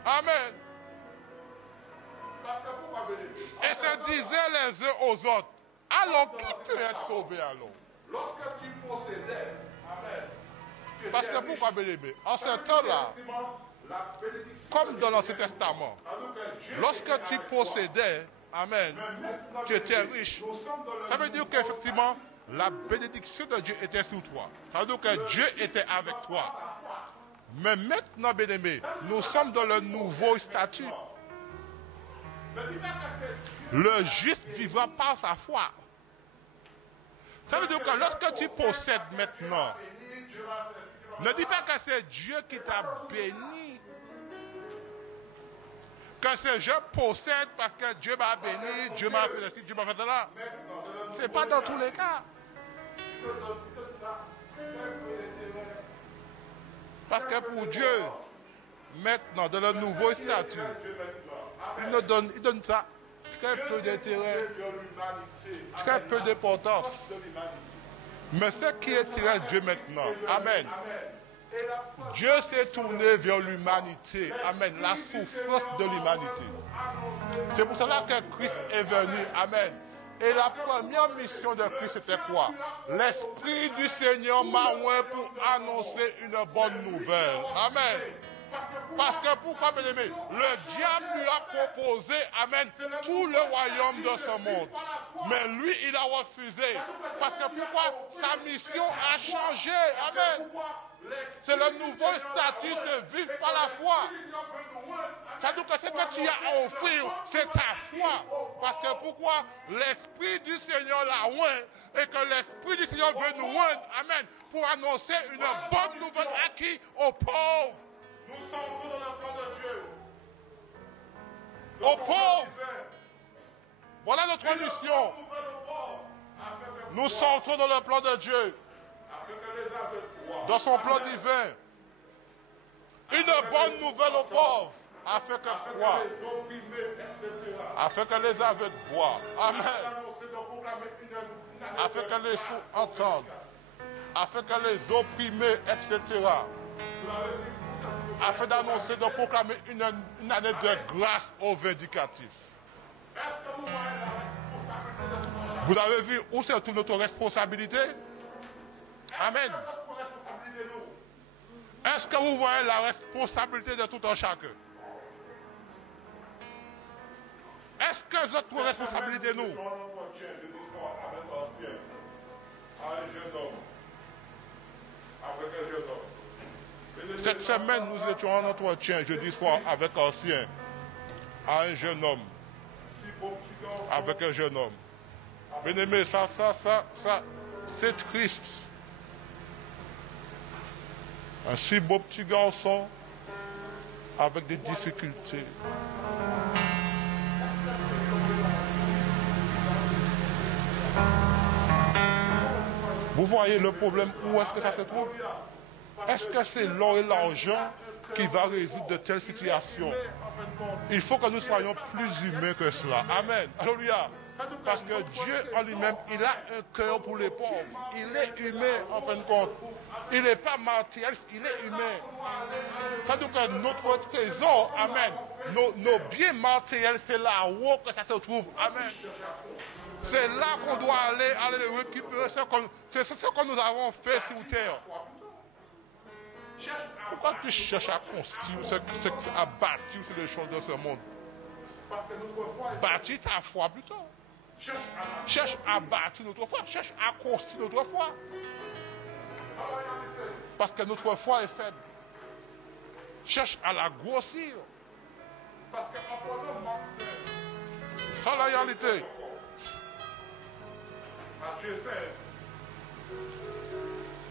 Amen. Et se disaient les uns aux autres, alors qui peut être sauvé alors? Lorsque tu possédais, amen. Parce que pourquoi bien-aimé? En ce temps-là, comme dans l'Ancien Testament, lorsque tu possédais, amen, tu étais riche, ça veut dire qu'effectivement, la bénédiction de Dieu était sur toi. Ça veut dire que Dieu était avec toi. Mais maintenant, bien-aimé, nous sommes dans le nouveau statut. Le juste vivra par sa foi. Ça veut dire que lorsque tu possèdes maintenant, ne dis pas que c'est Dieu qui t'a béni. Que c'est je possède parce que Dieu m'a béni, Dieu m'a fait ceci, Dieu m'a fait cela. Ce n'est pas dans tous les cas. Parce que pour Dieu, maintenant, dans le nouveau statut, il donne ça très peu d'intérêt, très peu d'importance. Mais ce qui intéresse Dieu maintenant, amen. Dieu s'est tourné vers l'humanité, amen, la souffrance de l'humanité. C'est pour cela que Christ est venu, amen. Et la première mission de Christ c'était quoi? L'Esprit du Seigneur m'a oint pour annoncer une bonne nouvelle. Amen. Parce que pourquoi, bien aimé, le diable lui a proposé, amen, tout le royaume de ce monde. Mais lui, il a refusé. Parce que pourquoi? Sa mission a changé. Amen. C'est le nouveau statut de vivre par la foi. Ça veut dire que ce que tu as à offrir, c'est ta foi. Parce que pourquoi? L'Esprit du Seigneur l'a oint et que l'Esprit du Seigneur veut nous oindre. Amen. Pour annoncer une bonne nouvelle à qui? Aux pauvres. Nous sommes dans le plan de Dieu. Aux pauvres. Voilà notre mission. Nous sortons dans le plan de Dieu. Dans son plan divin. Une bonne nouvelle aux pauvres. Afin que quoi? Afin que les aveugles voient. Amen. Afin que les sourds entendent. Afin que les opprimés, etc. Afin d'annoncer, de proclamer une année de grâce aux vindicatifs. Vous avez vu où c'est toute notre responsabilité? Amen. Est-ce que vous voyez la responsabilité de tout un chacun? Est-ce que c'est notre responsabilité, nous? Cette semaine, nous étions en entretien jeudi soir avec ancien, à un jeune homme. Avec un jeune homme. Bien-aimé, ça, c'est triste. Un si beau petit garçon avec des difficultés. Vous voyez le problème, où est-ce que ça se trouve? Est-ce que c'est l'or et l'argent qui va résoudre de telles situations? Il faut que nous soyons plus humains que cela. Amen. Alléluia. Parce que Dieu en lui-même, il a un cœur pour les pauvres. Il est humain en fin de compte. Il n'est pas matérialiste, il est humain. C'est-à-dire que notre trésor, amen, nos biens matériels, c'est là-haut que ça se trouve. Amen. C'est là qu'on doit aller les récupérer. C'est ce que nous avons fait sur terre. Pourquoi tu cherches à construire, à bâtir sur les choses de ce monde? Bâtir ta foi plutôt. Cherche à bâtir notre foi. Cherche à construire notre foi. Parce que notre foi est faible. Cherche à la grossir. C'est ça la réalité.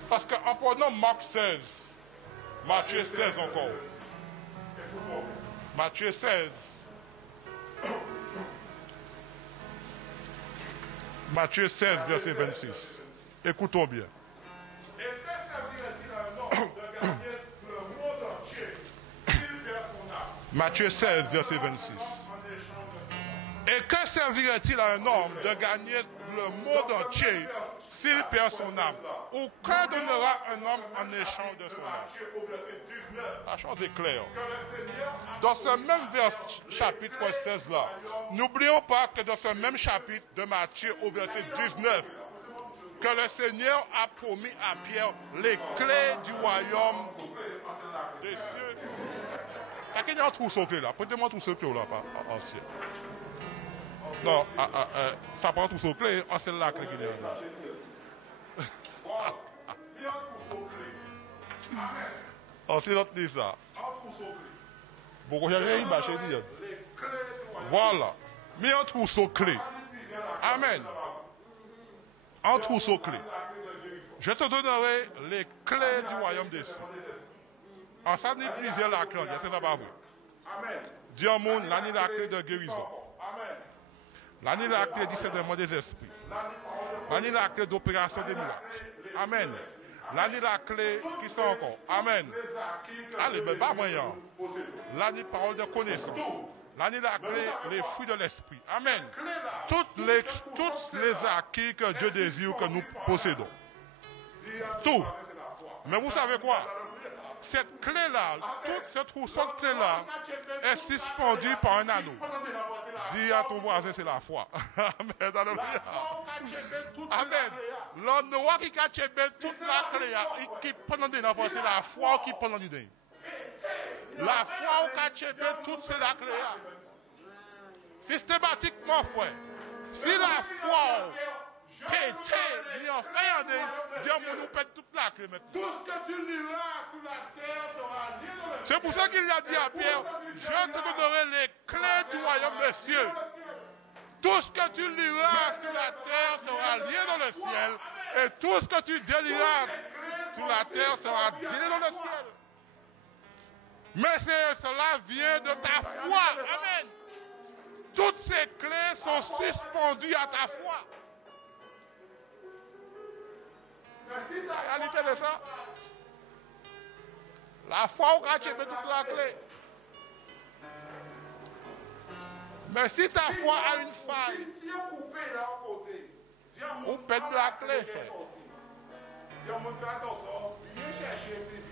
Parce qu'en prenant Marc 16, Matthieu 16 encore. Matthieu 16. Matthieu 16, verset 26. Écoutons bien. Matthieu 16, verset 26. Et que servirait-il à un homme de gagner le monde entier s'il perd son âme? Ou que donnera un homme en échange de son âme? La chose est claire. Dans ce même chapitre 16 là, n'oublions pas que dans ce même chapitre de Matthieu au verset 19, que le Seigneur a promis à Pierre les clés du royaume des cieux. Ça qu'il y a un trousseau clé là. Prêtez-moi un trousseau clé là, pas ancien. Non, ça prend un trousseau clé, c'est la clé qu'il y a là. C'est notre dit ça. Beaucoup de gens voilà. Mais un trousseau clé. Amen. Un trousseau clé. Je te donnerai les clés du royaume des cieux. En ça, ni plusieurs la clé, c'est ça pas vrai. Dieu au monde, là, ni la clé de guérison. Là, ni la clé du discernement des esprits. Là, ni la clé d'opération des miracles. Amen. Là, ni la clé qui sont encore. Amen. Allez, mais pas moyen. Là, ni parole de connaissance. Là, ni la clé, les fruits de l'esprit. Amen. Toutes les acquis que Dieu désire que nous possédons. Tout. Mais vous savez quoi? Cette clé-là, toute cette trousseau de clé-là est suspendue par un anneau. Dis à ton voisin, c'est la foi. Amen. Alléluia. Amen. L'anneau qui cache toute la clé, qui prend dans l'enfant, c'est la foi qui prend dans l'idée. La foi qui cache toute c'est la clé. Systématiquement, frère. Si la foi pète, l'enfer, Dieu nous pète toute la clé maintenant. Tout ce que tu liras sur la terre sera lié dans le ciel. C'est pour ça qu'il a dit à Pierre, je te donnerai les clés du royaume des cieux. Tout ce que tu liras sur la terre sera lié dans le ciel. Et tout ce que tu délieras sur la terre sera lié dans le ciel. Mais cela vient de ta foi. Amen. Toutes ces clés sont suspendues à ta foi. La réalité de ça. La foi au cas tu mets toute la clé. Mais si ta foi a une faille, ou pète la clé, frère.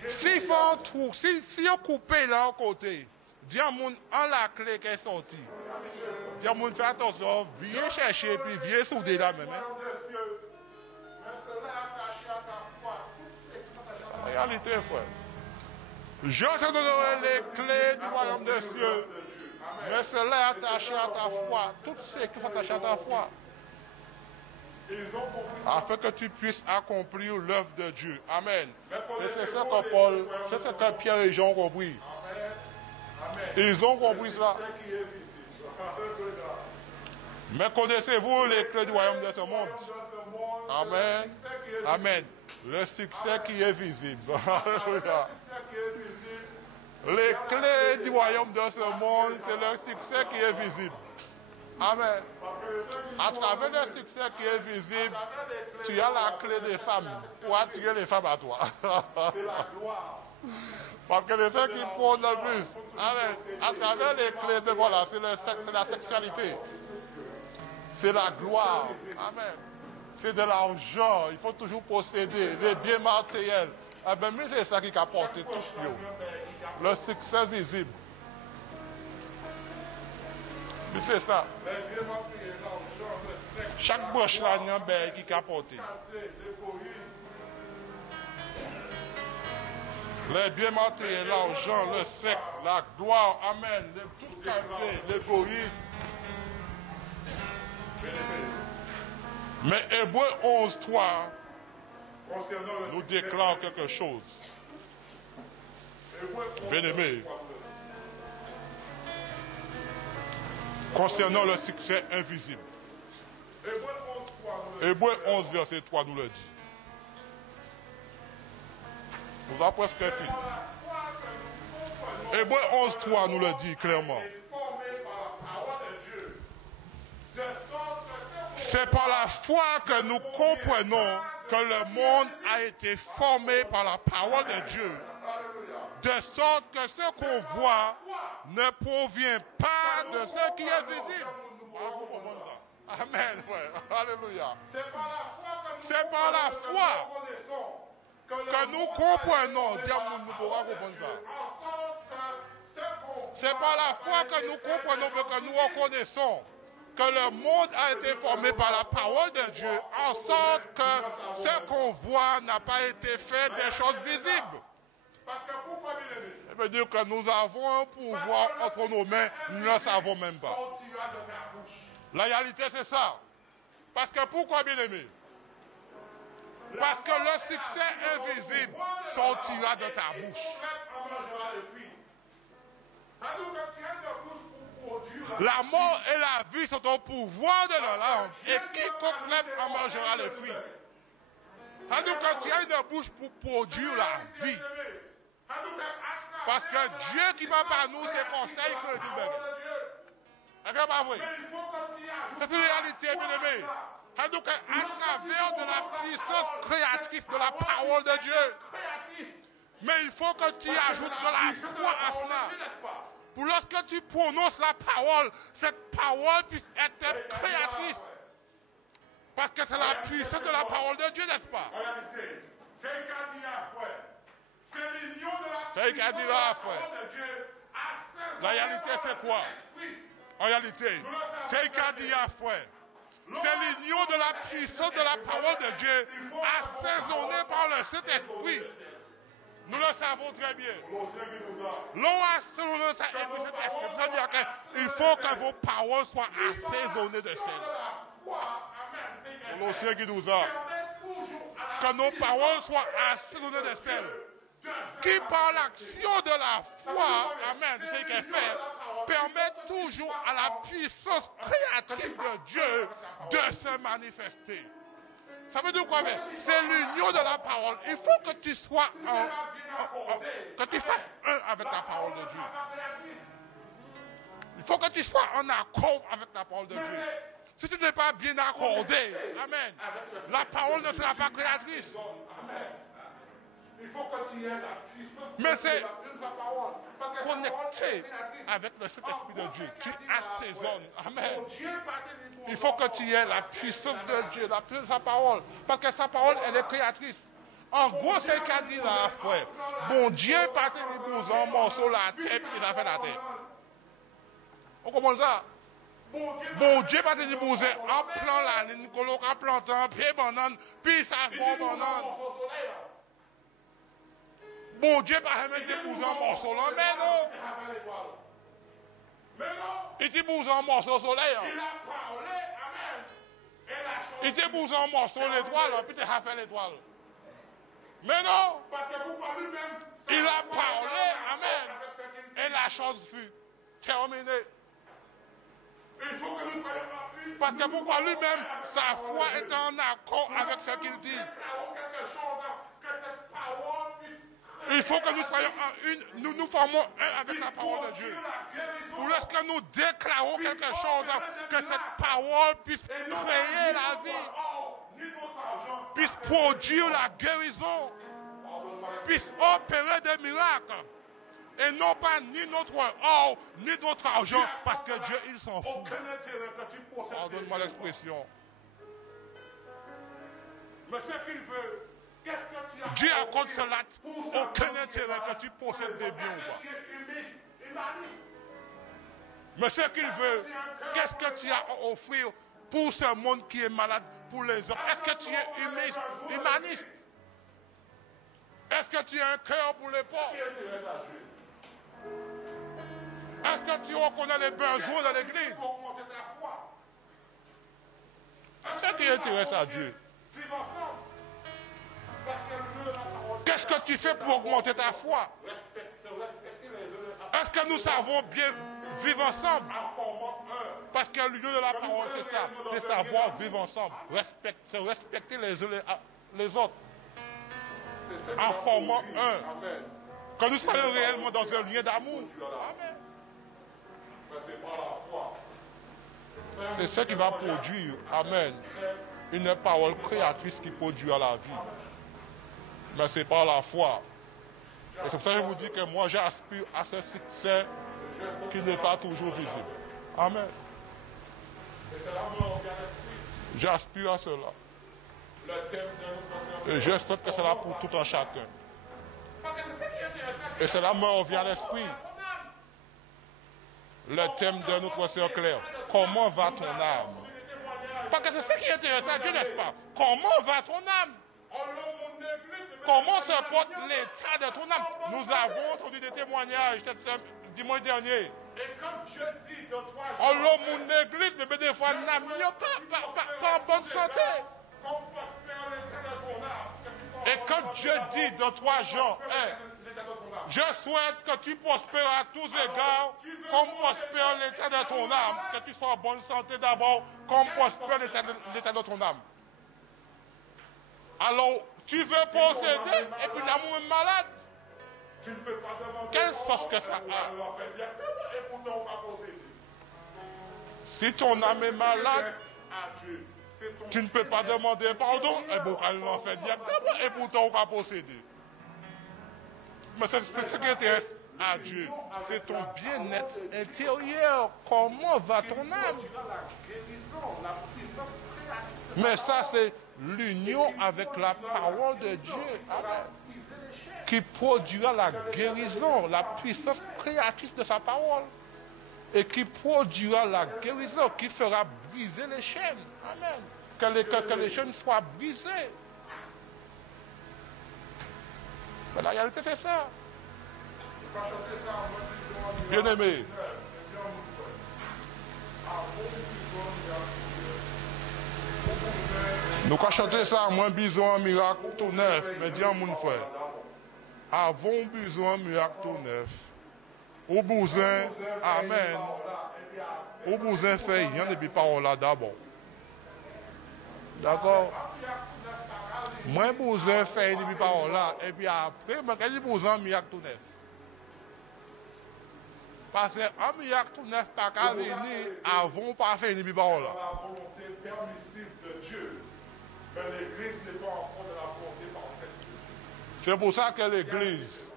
Si font un trou, si on coupe là à côté, dis à mon en la clé qui est sortie. Dis à mon fais attention, viens chercher puis viens souder là même. C'est la réalité, frère. Je te donnerai les clés du royaume des cieux. Mais cela est attaché à ta foi. Toutes ces qui sont attachées à ta foi. Afin que tu puisses accomplir l'œuvre de Dieu. Amen. Et c'est ça que Paul, c'est ce que Pierre et Jean ont compris. Ils ont compris cela. Mais connaissez-vous les clés du royaume de ce monde? Amen. Amen. Le succès qui est visible. Alléluia. Les clés du royaume de ce monde, c'est le succès qui est visible. Amen. À travers le succès qui est visible, tu as la clé des femmes pour attirer les femmes à toi. Parce que c'est ça qui prône le plus. Amen. À travers les clés, mais voilà, c'est la sexualité. C'est la gloire. Amen. C'est de l'argent. Il faut toujours posséder les biens matériels. Ah ben, mais c'est ça qui a porté tout mieux. Le succès visible. Mais c'est ça. Chaque broche là, il y a un bain qui a porté. Les biens matériels, l'argent, le sexe, la gloire, amen, toute qualité, l'égoïsme. Mais Hébreux 11.3 nous déclare quelque chose. Bien-aimé, concernant le succès invisible. Hébreux 11, verset 3 nous le dit. Nous avons presque fini. Hébreux 11, 3 nous le dit clairement. C'est par la foi que nous comprenons que le monde a été formé par la parole de Dieu. De sorte que ce qu'on voit ne provient pas de ce qui est visible. Amen. Ouais. Alléluia. C'est par la foi que nous comprenons. C'est par la foi que nous comprenons et que nous reconnaissons que le monde a été formé par la parole de Dieu, en sorte que ce qu'on voit n'a pas été fait des choses visibles. Ça veut dire que nous avons un pouvoir entre nos mains, nous ne le savons même pas. La réalité, c'est ça. Parce que pourquoi, bien-aimé? Parce que le succès invisible sortira de ta bouche. La mort et la vie sont au pouvoir de la langue. Et quiconque l'aime en mangera les fruits. C'est-à-dire que tu as une bouche pour produire la vie. Parce que Dieu qui va par nous, ses conseils que tu veux. C'est pas vrai. C'est une réalité, bien-aimé. C'est-à-dire qu'à travers de la puissance créatrice de la parole de Dieu. Mais il faut que tu ajoutes de la foi à cela. Pour lorsque tu prononces la parole, cette parole puisse être créatrice. Parce que c'est la puissance de la parole de Dieu, n'est-ce pas? C'est l'union de la C'est qu'il a dit là, frère. La réalité, c'est quoi? En réalité, c'est qu'il a dit là, frère. C'est l'union de la puissance de la parole de Dieu assaisonnée par le Saint-Esprit. Nous le savons très bien. L'eau assaisonné ça et puis cet esprit. Ça veut dire qu'il faut que vos paroles soient assaisonnées de sel. L'océan qui nous a. que nos paroles soient assaisonnées de sel, qui par l'action de la foi, amen, c'est ce qu'elle fait, permet toujours à la puissance créatrice de Dieu de se manifester. Ça veut dire quoi? C'est l'union de la parole. Il faut que tu sois que tu fasses un avec la parole de Dieu. Il faut que tu sois en accord avec la parole de Dieu. Si tu n'es pas bien accordé, amen, la parole ne sera pas créatrice. Il faut que tu aies la puissance. Mais c'est connecté avec le Saint-Esprit de Dieu. Tu assaisonnes. Amen. Il faut que tu aies la puissance de Dieu, la puissance de sa parole. Parce que sa parole, elle est créatrice. En gros, c'est ce qu'a dit là, frère. Bon Dieu, pas de en morceaux la terre, puis il a fait la terre. On comprend ça? Bon Dieu, pas de en plan la ligne, en plantant, pied banane, puis ça va banane. Bon Dieu, pas de en morceaux là, mais non. Il te bouse en morceaux au soleil. Il te bouse en morceaux l'étoile, puis tu as fait l'étoile. Mais non. Il a parlé, amen. Et la chose fut terminée. Parce que pourquoi lui-même, sa foi est en accord avec ce qu'il dit. Il faut que nous soyons en une, nous formons un avec la parole de Dieu. Ou lorsque nous déclarons quelque chose, que cette parole puisse créer la vie, puisse produire la guérison, puisse opérer des miracles. Et non pas ni notre or, ni notre argent, parce que Dieu, il s'en fout. Pardonne-moi l'expression. Mais ce qu'il veut, qu'est-ce que tu as? Dieu accorde cela aucun intérêt que tu possèdes des biens ou pas. Mais ce qu'il veut, qu'est-ce que tu as à offrir pour ce monde qui est malade, pour les hommes? Est-ce que tu es humaniste? Est-ce que tu as un cœur pour les pauvres? Est-ce que tu reconnais les besoins de l'église? C'est ce qui intéresse à Dieu. Qu'est-ce que tu fais pour augmenter ta foi? Est-ce que nous savons bien vivre ensemble? Parce que l'union de la parole, c'est ça. C'est savoir vivre ensemble. Se respecter les uns les autres. En formant un. Que nous soyons réellement dans un lien d'amour. Amen. C'est ce qui va produire, amen, une parole créatrice qui produit à la vie. Mais c'est par la foi. Et c'est pour ça que je vous dis que moi j'aspire à ce succès qui n'est pas toujours visible. Amen. J'aspire à cela. Et je souhaite que cela pour tout un chacun. Et cela me revient à l'esprit. Le thème de notre sœur Claire. Comment va ton âme? Parce que c'est ce qui est intéressant, Dieu, n'est-ce pas? Comment va ton âme? Comment se porte l'état de ton âme? Nous avons entendu des témoignages dimanche dernier. Alors mon église, mais des fois, n'a pas en bonne santé. Et quand Dieu dit dans 3 Jean, je souhaite que tu prospères à tous égards, comme prospère l'état de ton âme, que tu sois en bonne santé d'abord, comme prospère l'état de ton âme. Alors, tu veux posséder et puis l'amour est malade. Quelle sauce que ça a? Si ton âme est malade, tu ne peux pas demander pardon, et bon, elle l'en fait directement, et pourtant on va posséder. Mais c'est ce qui intéresse à Dieu. C'est ton bien-être intérieur. Comment va ton âme? Mais ça, c'est l'union avec la parole de Dieu. Amen. Qui produira la guérison, la puissance créatrice de sa parole. Et qui produira la guérison, qui fera briser les chaînes. Amen. Que les chaînes soient brisées. Mais la réalité, c'est ça. Bien-aimé. Nous avons chanté ça, moins besoin de miracle tout neuf. Mais dis à mon frère, avons besoin de miracle tout neuf. Au besoin, amen. Au besoin, fait rien depuis parole là d'abord. D'accord? Moi, besoin de faire depuis parole là. Et puis après, je dis besoin de miracle tout neuf. Parce qu'un miracle tout neuf, pas qu'à venir avant pas faire depuis parole là. La volonté permissive de Dieu. Mais l'Église n'est pas encore de la volonté parfaite de Dieu. C'est pour ça que l'Église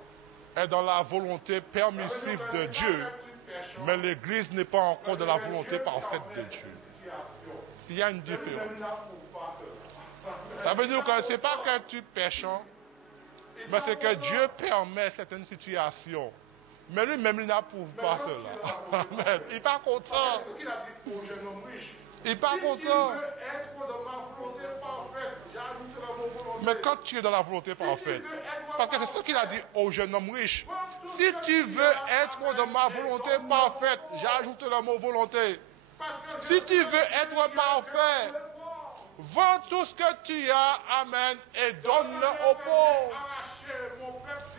est dans la volonté permissive de Dieu, mais l'Église n'est pas encore de la volonté parfaite de Dieu. Il y a une différence. Ça veut dire que ce n'est pas que tu pêches, mais c'est que Dieu permet certaines situations. Mais lui-même, il n'approuve pas cela. Amen. Il n'est pas content. Ce qu'il a dit au jeune homme riche. Il n'est pas Si tu content. veux être dans ma volonté parfaite, j'ajoute la volonté. Mais quand tu es dans la volonté parfaite, parce que c'est ce qu'il a dit au jeune homme riche. Si tu veux être dans ma volonté parfaite, j'ajoute le mot volonté. Si tu veux être parfait, vends tout ce que tu as, amen, et donne-le aux pauvres.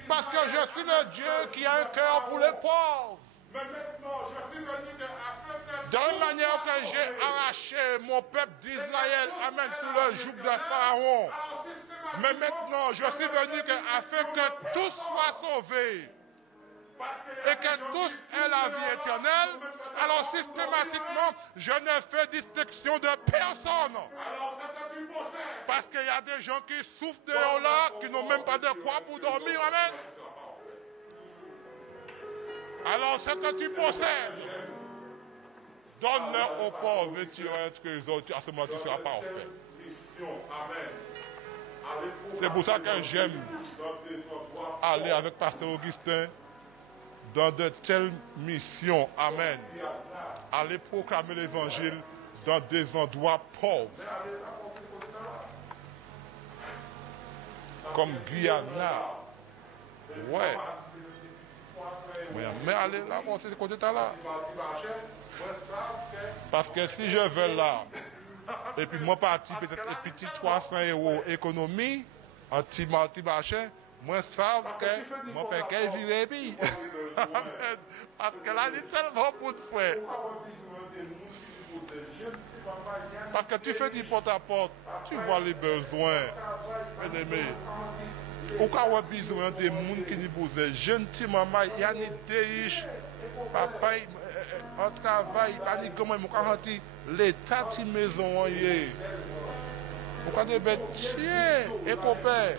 Parce que je suis le Dieu qui a un cœur pour les pauvres. Mais maintenant, je suis venu de De la même manière que j'ai arraché mon peuple d'Israël, amen, sous le joug de Pharaon. Mais maintenant, je suis venu afin que tous soient sauvés et que tous aient la vie éternelle. Alors systématiquement, je ne fais distinction de personne. Parce qu'il y a des gens qui souffrent dehors là, qui n'ont même pas de quoi pour dormir, amen. Alors ce que tu possèdes, donne-le aux pauvres et tu auras les autres, à ce moment tu seras parfait. C'est pour ça que j'aime aller avec Pasteur Augustin dans de telles missions. Amen. Aller proclamer l'évangile dans des endroits pauvres. Comme Guyana. Ouais. Mais allez là, c'est côté là. Parce que si je vais là, et puis moi parti peut-être un petit 300 € économie, en petit machin, moi savent que mon père est viré puis. Parce que là, il est tellement bon de frère. Parce que tu fais du porte-à-porte, tu vois les besoins. Bien aimé. Ou quand on a besoin des gens qui nous posent, jeunes petits maman, il y a des riches, papa, en travail, il y a comment ils l'État de maison, on a des bêtes, et copains,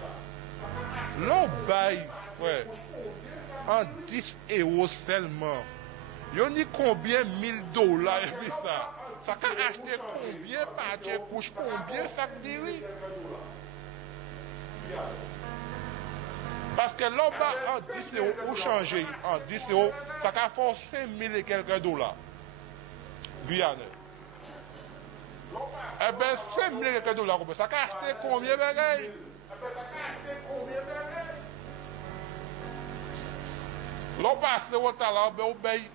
l'on baille, ouais, en 10 € seulement. Il y a combien $1000 et puis ça. Ça peut acheter combien par couche, combien ça dit oui. Parce que là-bas, en 10 € ou changer, en 10 €, ça peut faire 5000 et quelques $. Guyane. Eh bien, 5000 et quelques $, ça peut acheter combien de bagailles? L'on passe au talent, on paye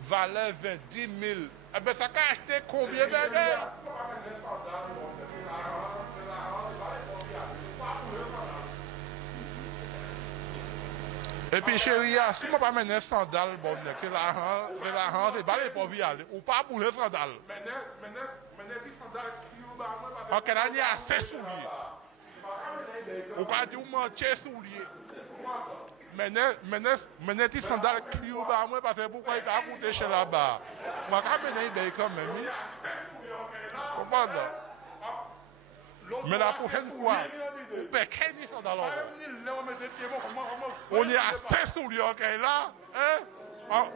valeur 20 000. Eh bien, ça peut acheter combien de bagailles? Et puis chérie, si je ne pas mettre un sandal, bon, c'est l'argent, c'est pas les pauvres y aller. Ou pas pour les sandales. En quelle année, il y a assez souliers. Ou quand tu manges souliers. Mais des sandales qui ont pas moi parce que pourquoi il va monter chez là-bas. Moi, quand je vais quand même. Comprends? Mais la prochaine fois, on peut qu'un sandales. On est à 5 souliers, ok, là. Hein?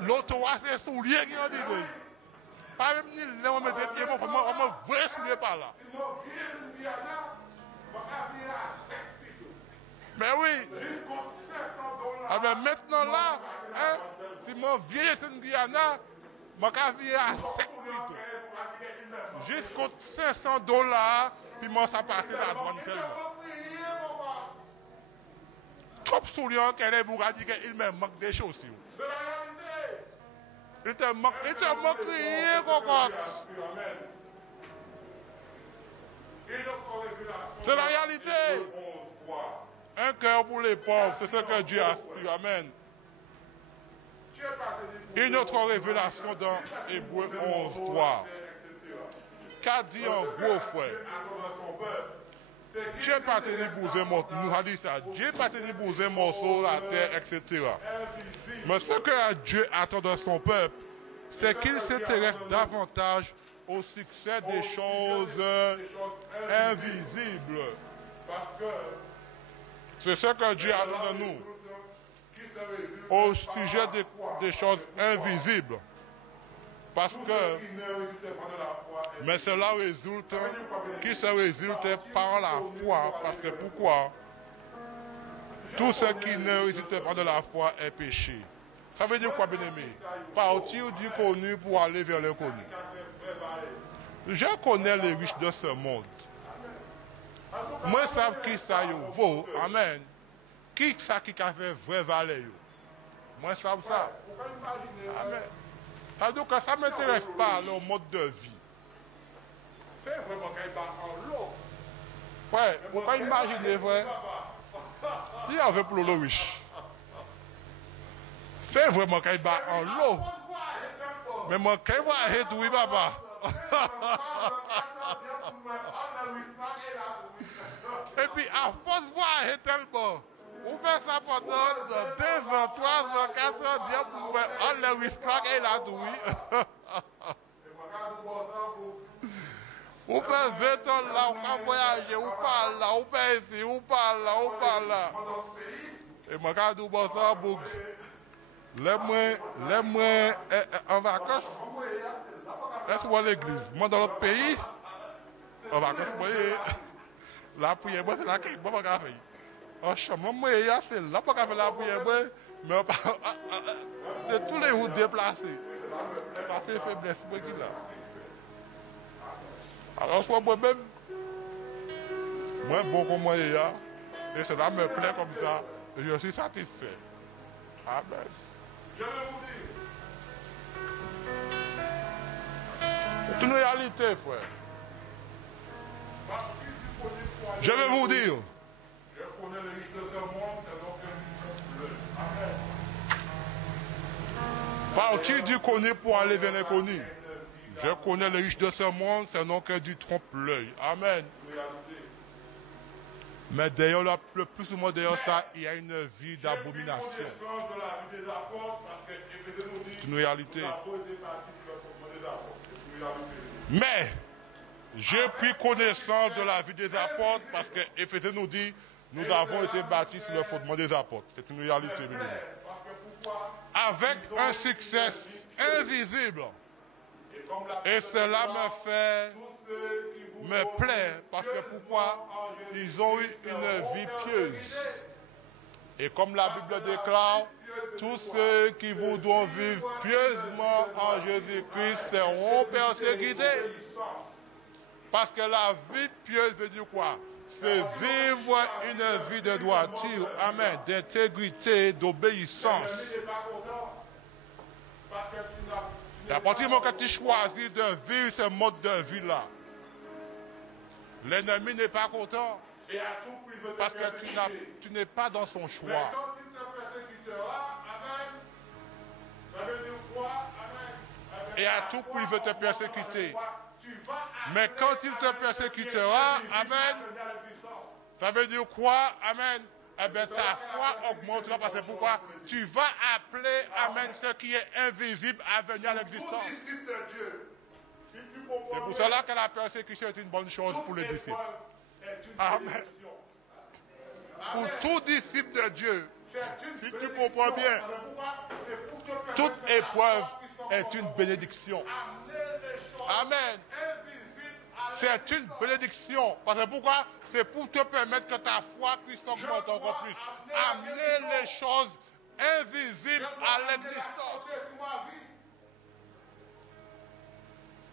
L'autre, c'est souliers qui ont dit. Pas même ni là, on met des pieds, on me vrai souliers par là. Mais oui. Ah ben maintenant là, hein, si mon vieux c'est une Guyana, mon cas vient à 5 plutôt. Jusqu'aux $500, puis moi ça passe la douane seulement. Trop souriant qu'elle est pour dire qu'il me manque des chaussures. Il te manque rien, cocotte. C'est la réalité. Un cœur pour les pauvres, c'est ce que Dieu aspire. Amen. Une autre révélation dans Hébreux 11:3. Qu'a dit en gros, frère? Dieu pas tenu pour un morceau, nous a dit ça. Dieu pas tenu pour un morceau la terre, etc. Mais ce que Dieu attend de son peuple, c'est qu'il s'intéresse davantage au succès des choses invisibles. C'est ce que Dieu attend de nous. Au sujet des choses invisibles. Parce que, mais cela résulte, qui se résulte par la foi. Parce que pourquoi? Tout ce qui ne résulte pas de la foi est péché. Ça veut dire quoi, bien-aimé? Partir du connu pour aller vers l'inconnu. Je connais les riches de ce monde. Moi, je sais qui ça vaut. Amen. Qui ça qui a fait vraie valeur? Moi, je sais ça. Amen. C'est-à-dire que ça ne m'intéresse pas leur mode de vie. C'est vraiment qu'il bat en l'eau. Frère, pourquoi imaginer, frère? Si on veut pour le riche, c'est vraiment qu'il bat en l'eau. Mais moi, qu'il va être, oui, papa. Et puis, à force de voir tellement, on fait ça pendant 2 ans, 3 ans, 4 ans, Dieu pour faire on le risque et là, oui. On fait 20 ans là, on va voyager, on parle là, on parle ici, on parle là, on parle là. Et moi, quand on va ça, les moins en vacances, laisse voir l'église. Moi, dans l'autre pays, en vacances, la prière, c'est là que je vais faire. En chambre, c'est là que je vais faire la prière, mais de tous les routes déplacées. Ça, c'est faiblesse pour qui là. Alors, soit moi-même, moi, bon comme moi, et cela me plaît comme ça, et je suis satisfait. Amen. Je vais vous dire. C'est une réalité, frère. Je vais vous dire. Je connais les riches de ce monde, c'est donc un Amen. Partir du connu pour aller vers l'inconnu. Je connais les riches de ce monde, c'est non que du trompe-l'œil. Amen. Mais d'ailleurs, le plus souvent derrière ça, il y a une vie d'abomination. C'est une réalité. Mais, j'ai pris connaissance de la vie des apôtres parce que Éphésiens nous dit, nous avons été bâtis sur le fondement des apôtres. C'est une réalité, bien aimé. Avec un succès invisible. Et cela me plaît parce que pourquoi? Ils ont eu une vie pieuse. Et comme la Bible déclare, tous ceux qui voudront vivre pieusement en Jésus-Christ seront persécutés. Parce que la vie pieuse veut dire quoi? C'est vivre une vie de droiture, amen, d'intégrité, d'obéissance. Et à partir du moment que tu choisis de vivre ce mode de vie-là, l'ennemi n'est pas content parce que tu n'es pas dans son choix. Et à tout prix, il veut te persécuter. Mais quand il te persécutera, amen, ça veut dire quoi? Amen. Eh bien, ta foi augmentera parce que pourquoi? Tu vas appeler, amen, ce qui est invisible à venir à l'existence. C'est pour cela que la persécution est une bonne chose pour les disciples. Amen. Pour tout disciple de Dieu, si tu comprends bien, toute épreuve est une bénédiction. Amen. C'est une bénédiction. Parce que pourquoi? C'est pour te permettre que ta foi puisse augmenter encore plus. Amener les choses invisibles à l'existence.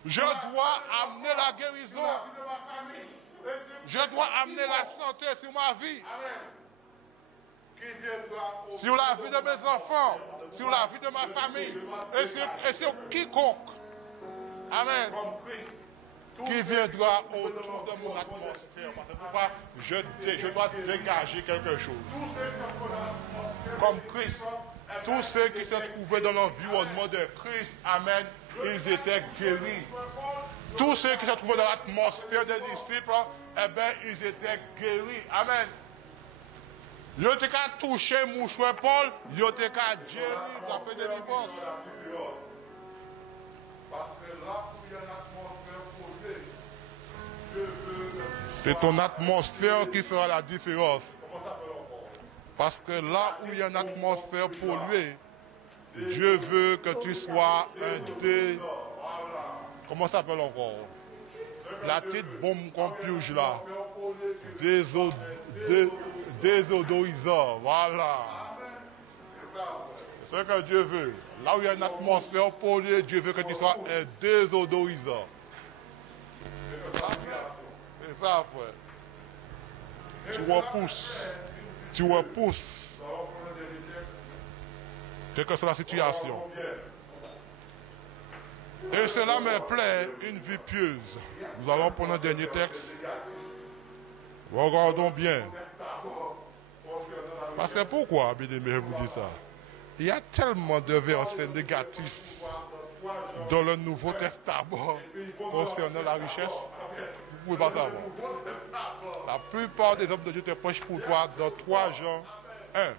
Je dois amener la guérison. Je dois amener la santé sur ma vie. Sur la vie de mes enfants. Sur la vie de ma famille. Et sur quiconque. Amen. qui viendra autour de mon atmosphère. C'est pourquoi je dois dégager quelque chose. Comme Christ, tous ceux qui se trouvaient dans l'environnement de Christ, amen, ils étaient guéris. Tous ceux qui se trouvaient dans l'atmosphère des disciples, eh bien, ils étaient guéris. Amen. Ils ont touché mouchoir Paul, ils ont guéri, ils ont fait des divorces. C'est ton atmosphère qui fera la différence. Parce que là où il y a une atmosphère polluée, Dieu veut que tu sois comment ça s'appelle encore? La petite bombe qu'on pioche là. Désodorisant. Voilà. C'est ce que Dieu veut. Là où il y a une atmosphère polluée, Dieu veut que tu sois un désodorisant. C'est ça, frère. Tu repousses. Tu repousses. Quelle que soit la situation. Et cela me plaît, une vie pieuse. Nous allons prendre un dernier texte. Regardons bien. Parce que pourquoi, bien-aimé, je vous dis ça? Il y a tellement de versets négatifs dans le Nouveau Testament concernant la richesse. Vous ne pouvez pas savoir. La plupart des hommes de Dieu te prêchent pour toi dans 3 Jean 1.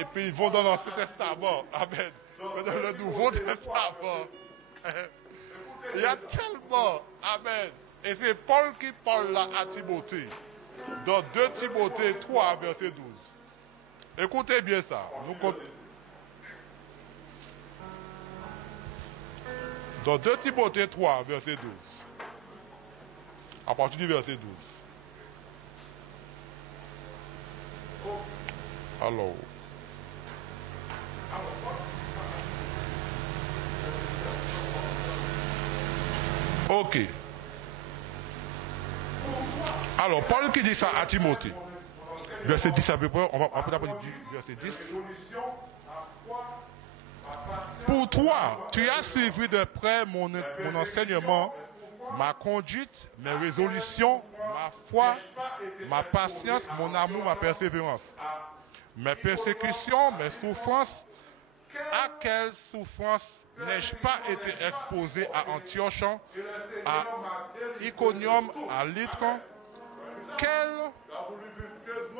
Et puis ils vont dans l'Ancien Testament. Amen. Mais dans le Nouveau Testament, il y a tellement. Amen. Et c'est Paul qui parle là à Timothée. Dans 2 Timothée 3, verset 12. Écoutez bien ça. Dans 2 Timothée 3, verset 12. À partir du verset 12. Alors. Ok. Alors, Paul qui dit ça à Timothée. Verset 10 à peu près, on va peut-être dire verset 10. Pour toi, tu as suivi de près mon enseignement, ma conduite, mes résolutions, ma foi, ma patience, mon amour, ma persévérance. Mes persécutions, mes souffrances. À quelle souffrance n'ai-je pas été exposé à Antioche, à Iconium, à Lytre? Quelle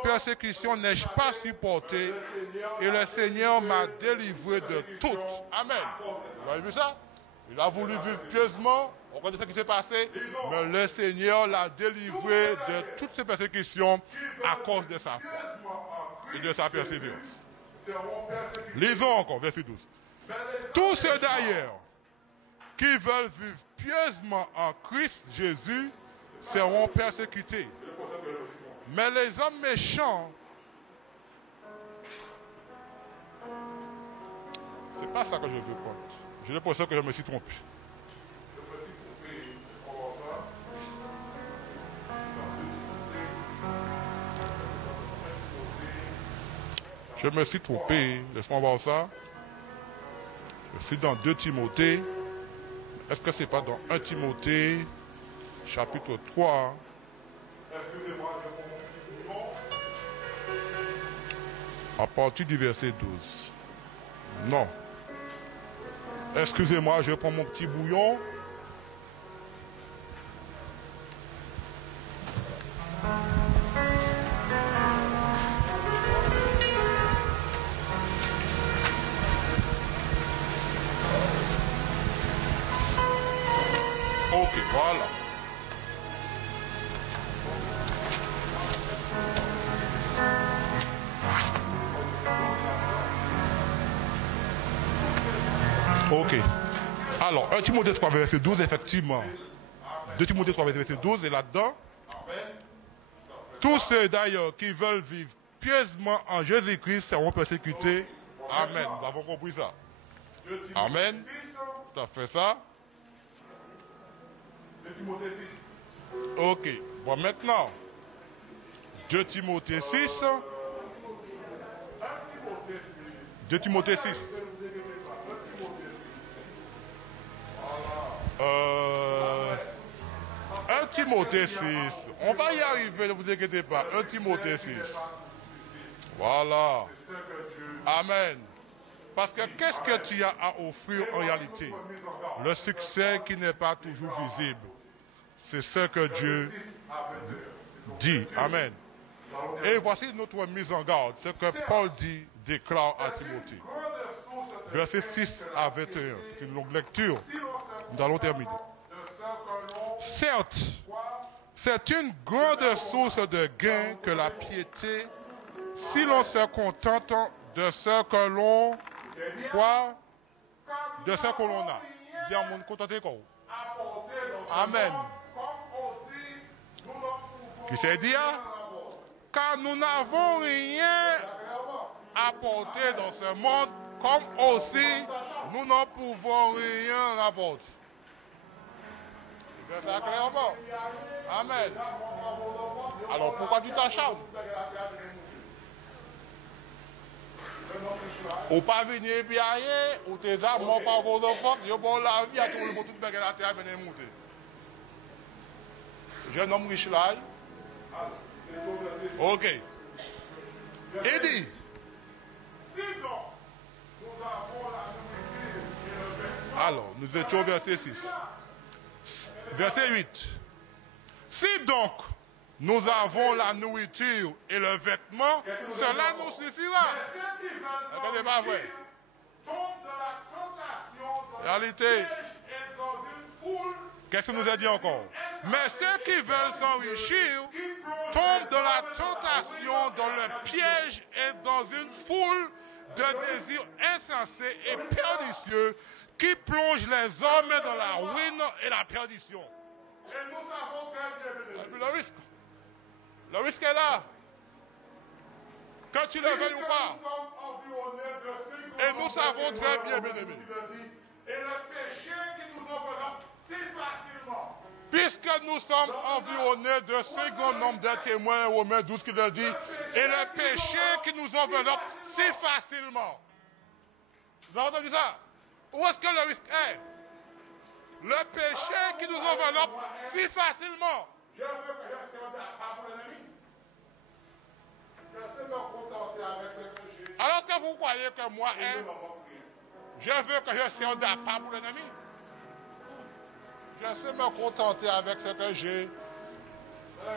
persécution n'ai-je pas supporté? Et le Seigneur m'a délivré de toutes. Amen. Vous avez vu ça? Il a voulu vivre pieusement. On connaît ce qui s'est passé. Mais le Seigneur l'a délivré de toutes ces persécutions à cause de sa foi et de sa persévérance. Lisons encore, verset 12. Tous ceux d'ailleurs qui veulent vivre pieusement en Christ Jésus seront persécutés. Mais les hommes méchants, c'est pas ça que je veux prendre. J'ai l'impression que je me suis trompé. Je me suis trompé. Laisse-moi voir ça. Je suis dans 2 Timothée. Est-ce que c'est pas dans 1 Timothée, chapitre 3? À partir du verset 12. Non. Excusez-moi, je prends mon petit bouillon. Ok, voilà. Ok. Alors, 1 Timothée 3, verset 12, effectivement. 2 Timothée 3, verset 12, et là-dedans, tous ceux d'ailleurs qui veulent vivre pieusement en Jésus-Christ seront persécutés. Amen. Nous avons compris ça. Amen. Tu as fait ça? Ok. Bon, maintenant, 2 Timothée 6. 2 Timothée 6. Timothée 6. On va y arriver, ne vous inquiétez pas. 1 Timothée 6. Voilà. Amen. Parce que qu'est-ce que tu as à offrir en réalité? Le succès qui n'est pas toujours visible. C'est ce que Dieu dit. Amen. Et voici notre mise en garde. Ce que Paul dit, déclare à Timothée. Versets 6 à 21. C'est une longue lecture. Nous allons terminer. Certes, c'est une grande source de gain que la piété, si l'on se contente de ce que l'on quoi? De ce que l'on a. Dis à mon contenté quoi? Amen. Qui s'est dit? Car nous n'avons rien apporté dans ce monde, comme aussi nous n'en pouvons rien rapporter. C'est ça clairement. Amen. Alors pourquoi tu t'acharnes? Ou pas venir bien, ou tes amours par vos enfants, ils ont la vie à tout le monde, tout le monde, la terre venir monter. Jeune homme riche là. Ok. Il dit. Alors, nous étions au verset 6. Verset 8. Si donc nous avons la nourriture et le vêtement, cela nous suffira. Ce n'est pas vrai. Réalité. Qu'est-ce que nous a dit encore? Mais ceux qui veulent s'enrichir tombent dans la tentation, dans le piège et dans une foule de désirs insensés et pernicieux qui plongent les hommes dans la ruine et la perdition. Et nous savons très bien le risque. Le risque est là. Quand tu le veuilles ou pas. Et nous savons très bien, bien-aimés. Et le péché qui nous enveloppe si facilement. Puisque nous sommes environnés de ce grand nombre de témoins, Romains 12 qui le dit, et le péché qui nous enveloppe si facilement. Vous avez entendu ça? Où est-ce que le risque est? Le péché qui nous enveloppe si facilement. Je veux que je sois d'accord pour l'ennemi. Je sais me contenter avec ce que j'ai. Alors est-ce que vous croyez que moi, je veux que je sois d'accord pour l'ennemi? Je sais me contenter avec ce que j'ai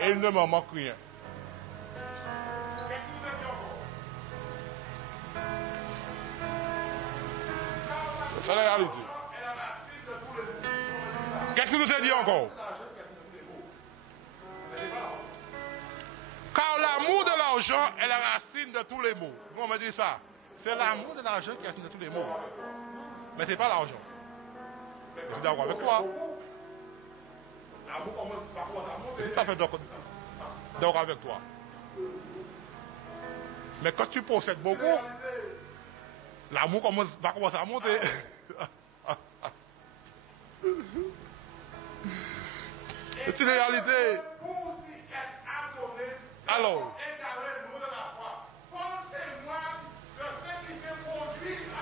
et il ne me manque rien. C'est la réalité. Qu'est-ce qu'il nous a dit encore? Car l'amour de l'argent est la racine de tous les maux. Nous on me dit ça. C'est l'amour de l'argent qui est la racine de tous les maux. Mais ce n'est pas l'argent. Je suis d'accord avec toi. Je suis tout à fait d'accord avec toi. Mais quand tu possèdes beaucoup, l'amour va commencer à monter. C'est une réalité. Alors.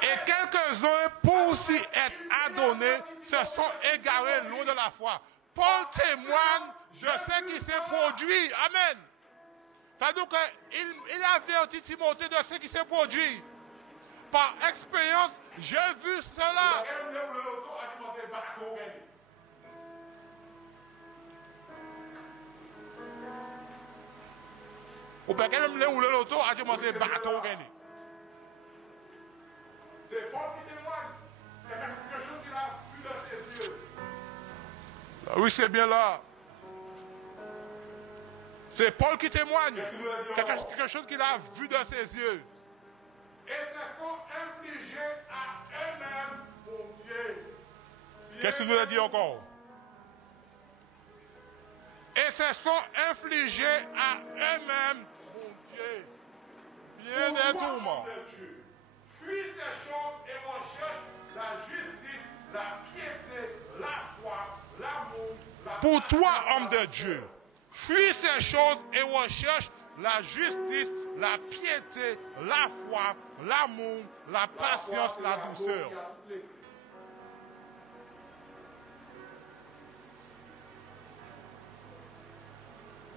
Et quelques-uns, pour aussi être adonnés, se sont égarés loin de la foi. Paul témoigne de ce qui s'est produit. Amen. Ça veut dire qu'il avertit Timothée de ce qui s'est produit. Par expérience, j'ai vu cela. Ou peut même les rouler l'auto à commencer bateau gagné. C'est Paul qui témoigne. C'est quelque chose qu'il a vu de ses yeux. Oui, c'est bien là. C'est Paul qui témoigne. Quelque chose qu'il a vu de ses yeux. Et se sont infligés à eux-mêmes, mon Dieu. Qu'est-ce qu'il nous a dit encore? Et se sont infligés à eux-mêmes, mon Dieu, bien des tourments. Fuis ces choses et recherche la justice, la piété, la foi, l'amour. Pour toi, homme de Dieu, fuis ces choses et recherche la justice, la piété, la foi, l'amour, la patience, la douceur.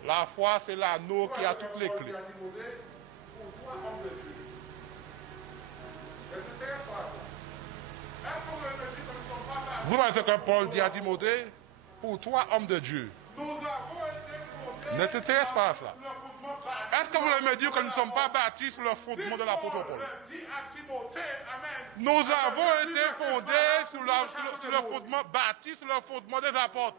La foi, c'est l'anneau qui a toutes les clés. Vous voyez ce que Paul dit à Timothée? Pour toi, homme de Dieu, ne t'intéresse pas à ça. Est-ce que vous voulez me dire que nous ne sommes pas bâtis sur le fondement de l'apôtre Paul? Nous avons été fondés sur le fondement, bâtis sur le fondement des apôtres.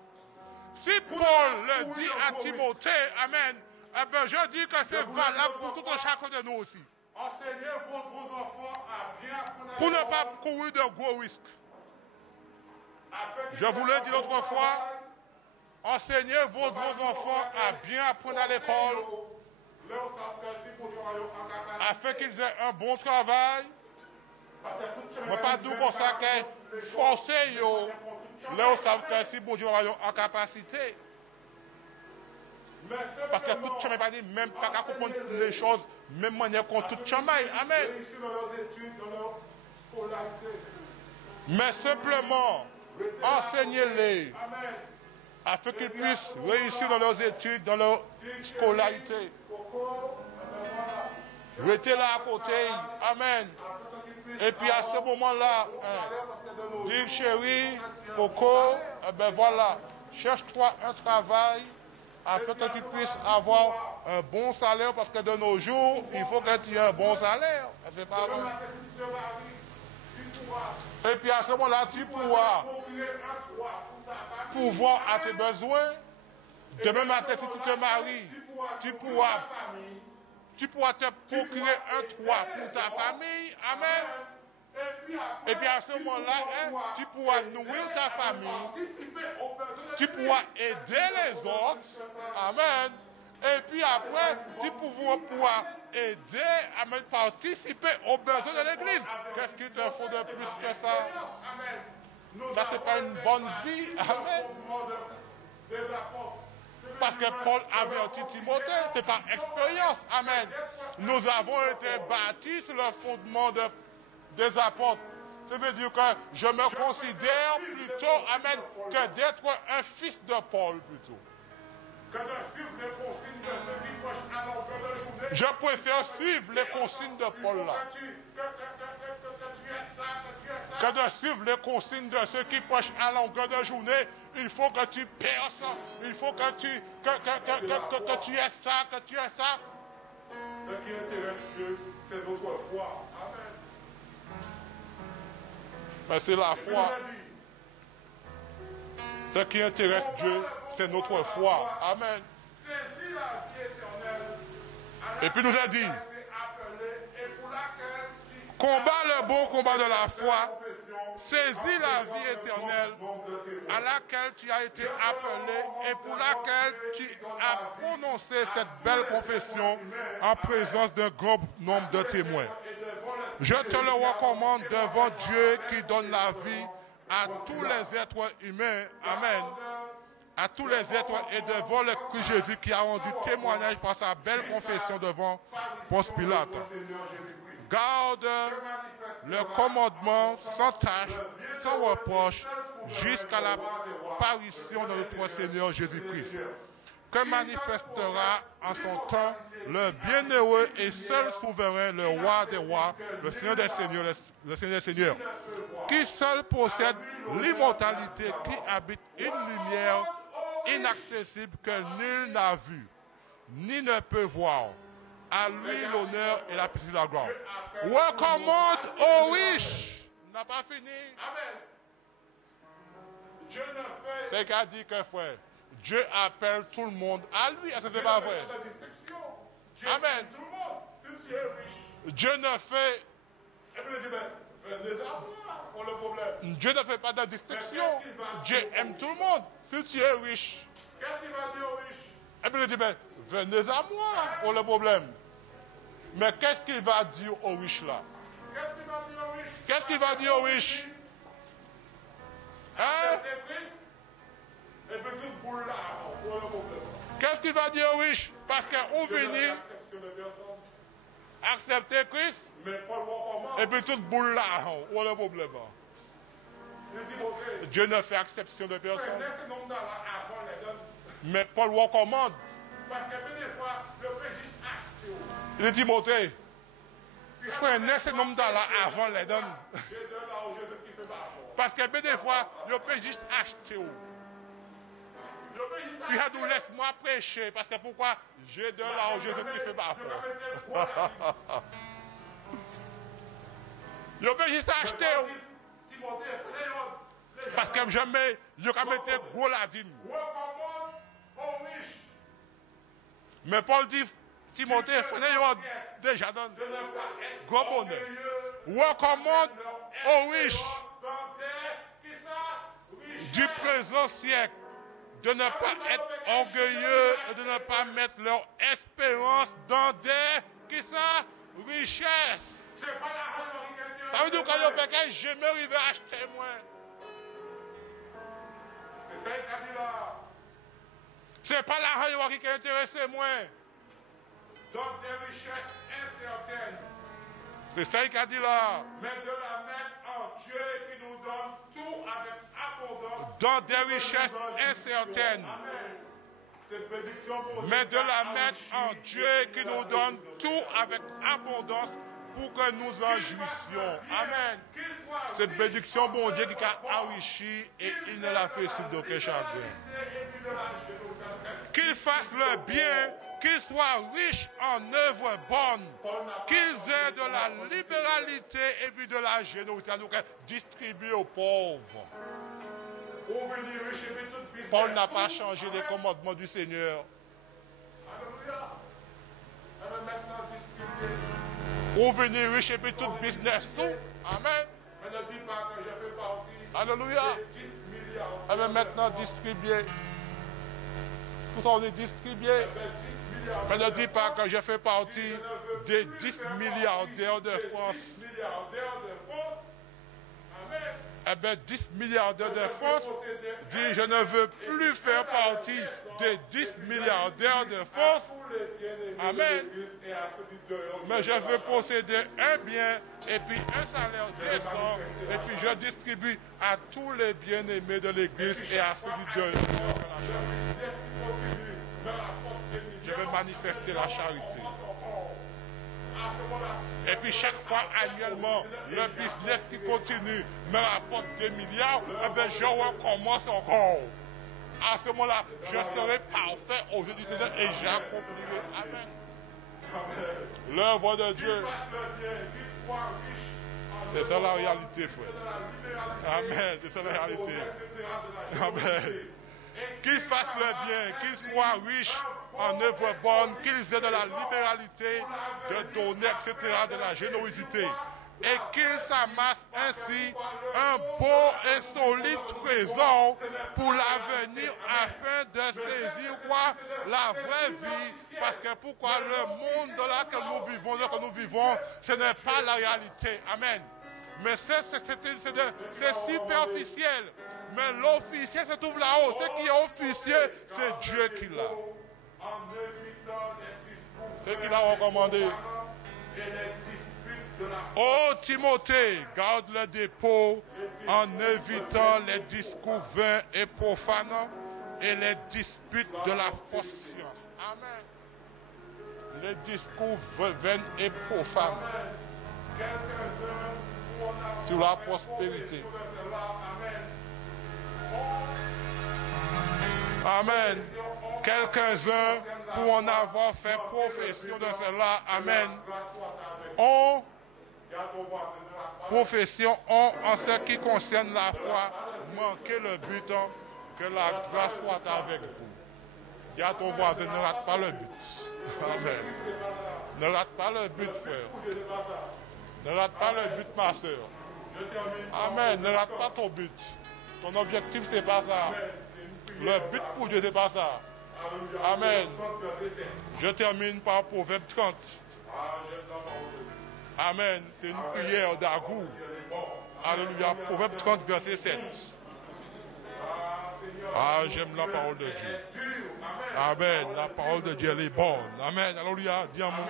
Si Paul le dit à Timothée, amen, eh bien je dis que c'est valable pour tout un chacun de nous aussi. Pour ne pas courir de gros risques. Je vous l'ai dit l'autre fois, enseignez vos enfants à bien apprendre à l'école, afin qu'ils aient un bon travail. Mais pas d'où qu'on ça que forcer yo, là on savent que si bon Dieu va en capacité. Parce que tout chemin pas dit même pas qu'à comprendre les choses, même manière qu'on tout chemin. Amen. Mais simplement enseignez-les afin qu'ils puissent réussir dans leurs études, dans leur scolarité. Restez là à côté. Amen. Et puis à ce moment-là, dis chérie, Coco, eh ben voilà, cherche-toi un travail afin que tu puisses avoir un bon salaire, parce que de nos jours, il faut que tu aies un bon salaire. C'est pas vrai. Et puis à ce moment-là, tu pourras pourvoir à tes besoins. Demain matin, si tu te maries, tu pourras te procurer un toit pour ta famille. Amen. Et puis à ce moment-là, tu pourras nourrir ta famille. Tu pourras aider les autres. Amen. Et puis après, tu pourras aider à participer aux besoins de l'Église. Qu'est-ce qu'il te faut de plus que ça? Ça, c'est pas une bonne vie. Amen. Parce que Paul avertit Timothée, c'est par expérience. Amen. Nous avons été bâtis sur le fondement des apôtres. Ça veut dire que je me considère plutôt, amen, que d'être un fils de Paul plutôt. Je préfère suivre les consignes de Paul là. Que de suivre les consignes de ceux qui prêchent à longueur de journée. Il faut que tu perces, il faut que tu aies ça, que tu aies ça. Ce qui intéresse Dieu, c'est notre foi. Amen. Mais c'est la foi. Ce qui intéresse Dieu, c'est notre foi. Amen. Et puis nous a dit, combat le bon combat de la foi, saisis la vie éternelle à laquelle tu as été appelé et pour laquelle tu as prononcé cette belle confession en présence d'un grand nombre de témoins. Je te le recommande devant Dieu qui donne la vie à tous les êtres humains. Amen. À tous les êtres et devant le Christ Jésus qui a rendu témoignage par sa belle confession devant Ponce Pilate. Garde le commandement sans tâche, sans reproche, jusqu'à l'apparition de notre Seigneur Jésus-Christ, que manifestera en son temps le bienheureux et seul souverain, le roi des rois, le Seigneur des seigneurs, le Seigneur des seigneurs, qui seul possède l'immortalité, qui habite une lumière inaccessible que nul n'a vue, ni ne peut voir. À lui l'honneur et la puissance de la gloire. Recommande aux riches. On n'a pas fini. C'est qu'a dit que frère, Dieu appelle tout le monde à lui. Est-ce que c'est pas vrai? Amen. Dieu ne fait. Dieu ne fait pas de distinction. Dieu aime tout le monde. Si tu es riche. Qu'est-ce qu'il va dire aux riches? Et puis il dit, ben, venez à moi pour le problème. Mais qu'est-ce qu'il va dire aux riches là? Qu'est-ce qu'il va dire aux riches? Hein? Qu'est-ce qu'il va dire aux riches? Parce qu'on venir accepter Christ, et puis toute boule là, où est le problème? Dieu ne fait exception de personne. Mais Paul recommande Il dit Timothée, frère, ce nom là avant les donnes. Parce que des fois, je peux juste acheter. Puis il a dit, laisse-moi prêcher. Parce que pourquoi? J'ai de l'argent qui fait ma force. Je peux juste acheter. Parce que je mets gros la dîme. Mais Paul dit, Timothée, frère, déjà donne gros bonheur. Recommande aux riches du présent siècle de ne pas être orgueilleux et de ne pas mettre leur espérance dans des richesses. Ça veut dire que je peux jamais arriver à acheter moins. C'est pas l'argent qui intéresse moins. Dans des richesses incertaines. C'est ça qu'il a dit là. Mais de la mettre en Dieu qui nous donne tout avec abondance. Dans des richesses incertaines. Mais de la mettre en Dieu qui nous donne tout avec abondance pour que nous en jouissions. Amen. Cette bénédiction, bon Dieu, qui a enrichi et il ne l'a fait sous d'aucun chagrin. Qu'ils fassent le bien, qu'ils soient riches en œuvres bonnes, qu'ils aient de la libéralité et puis de la générosité, donc distribuer aux pauvres. Paul n'a pas changé les commandements du Seigneur. Ou venir riche et puis tout business. Amen. Alléluia. Et maintenant distribuer. Tout ça on est distribué. Mais ne dis pas que je fais partie des 10 milliardaires de France. Eh bien, 10 milliardaires de France dit je ne veux plus faire partie des 10 milliardaires de France. Amen. Mais je veux posséder un bien et puis un salaire décent et puis je distribue à tous les bien-aimés de l'Église et à celui de je veux manifester la charité. Et puis chaque fois annuellement, le business qui continue me rapporte des milliards, eh bien je recommence encore. À ce moment-là, je serai parfait aux yeux du Seigneur et j'accomplirai. Amen. L'œuvre de Dieu. C'est ça la réalité, frère. Amen. C'est ça la réalité. Amen. Qu'ils fassent le bien, qu'ils soient riches en œuvres bonnes, qu'ils aient de la libéralité, de donner, etc., de la générosité. Et qu'ils s'amassent ainsi un beau et solide trésor pour l'avenir afin de saisir quoi? La vraie vie. Parce que pourquoi le monde dans lequel nous vivons, ce n'est pas la réalité. Amen. Mais c'est superficiel. Mais l'officiel se trouve là-haut. Ce qui est officiel, c'est Dieu qui l'a. C'est qu'il a recommandé. Ô Timothée, garde le dépôt en évitant les discours vains et profanants et les disputes de la fausse science. Amen. Les discours vains et profanes sur la prospérité. Amen. Quelques-uns, pour en avoir fait profession de cela, amen, ont profession, ont, en ce qui concerne la foi, manqué le but, que la grâce soit avec vous. Dis à ton voisin, ne rate pas le but. Amen. Ne rate pas le but, frère. Ne rate pas le but, ma soeur. Amen. Ne rate pas ton but. Ton objectif, c'est pas ça. Le but pour Dieu, c'est pas ça. Amen. Je termine par Proverbe 30. Amen. C'est une prière d'Agou. Alléluia. Proverbe 30, verset 7. Ah, j'aime la parole de Dieu. Amen. La parole de Dieu, elle est bonne. Amen. Alléluia. Dis à mon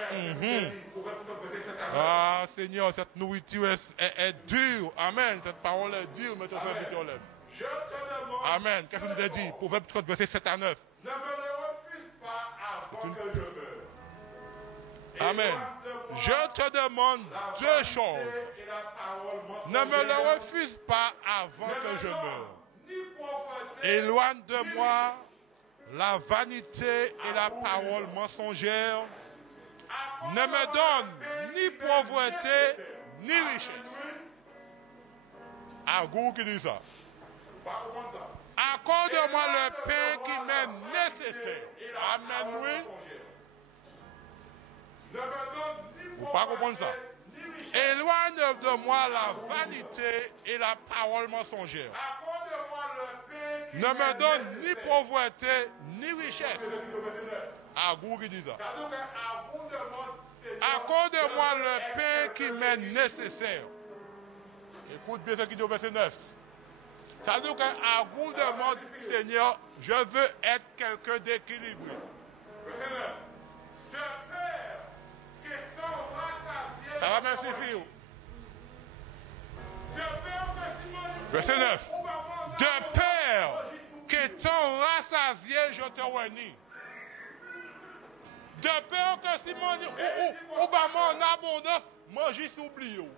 Ah, Seigneur, cette nourriture est dure. Amen. Cette parole est dure, mais ton serviteur l'aime. Amen. Qu'est-ce qu'il nous a dit? Proverbe 30, verset 7 à 9. Ne me le refuse pas avant que je meure. Amen. Je te demande deux choses. Et la parole Ne me le refuse pas avant que je meure. Éloigne de moi la vanité et la parole mensongère. Ne me donne ni pauvreté ni richesse. Agou qui dit ça. Accorde-moi le pain qui m'est nécessaire. Amen, oui. Vous ne pas comprendre ça. Éloigne de moi la vanité et la parole mensongère. Ne me donne ni pauvreté ni richesse. Agou qui dit ça. Accorde-moi le pain qui m'est nécessaire. Écoute bien ce qu'il dit au verset 9. Ça veut dire qu'Agou demande, Seigneur, je veux être quelqu'un d'équilibré. Verset 9. Ça va même suffire. Verset 9. De peur qu'étant rassasié, je te réunis. De peur que si mon en abondance, moi j'y suis oublié.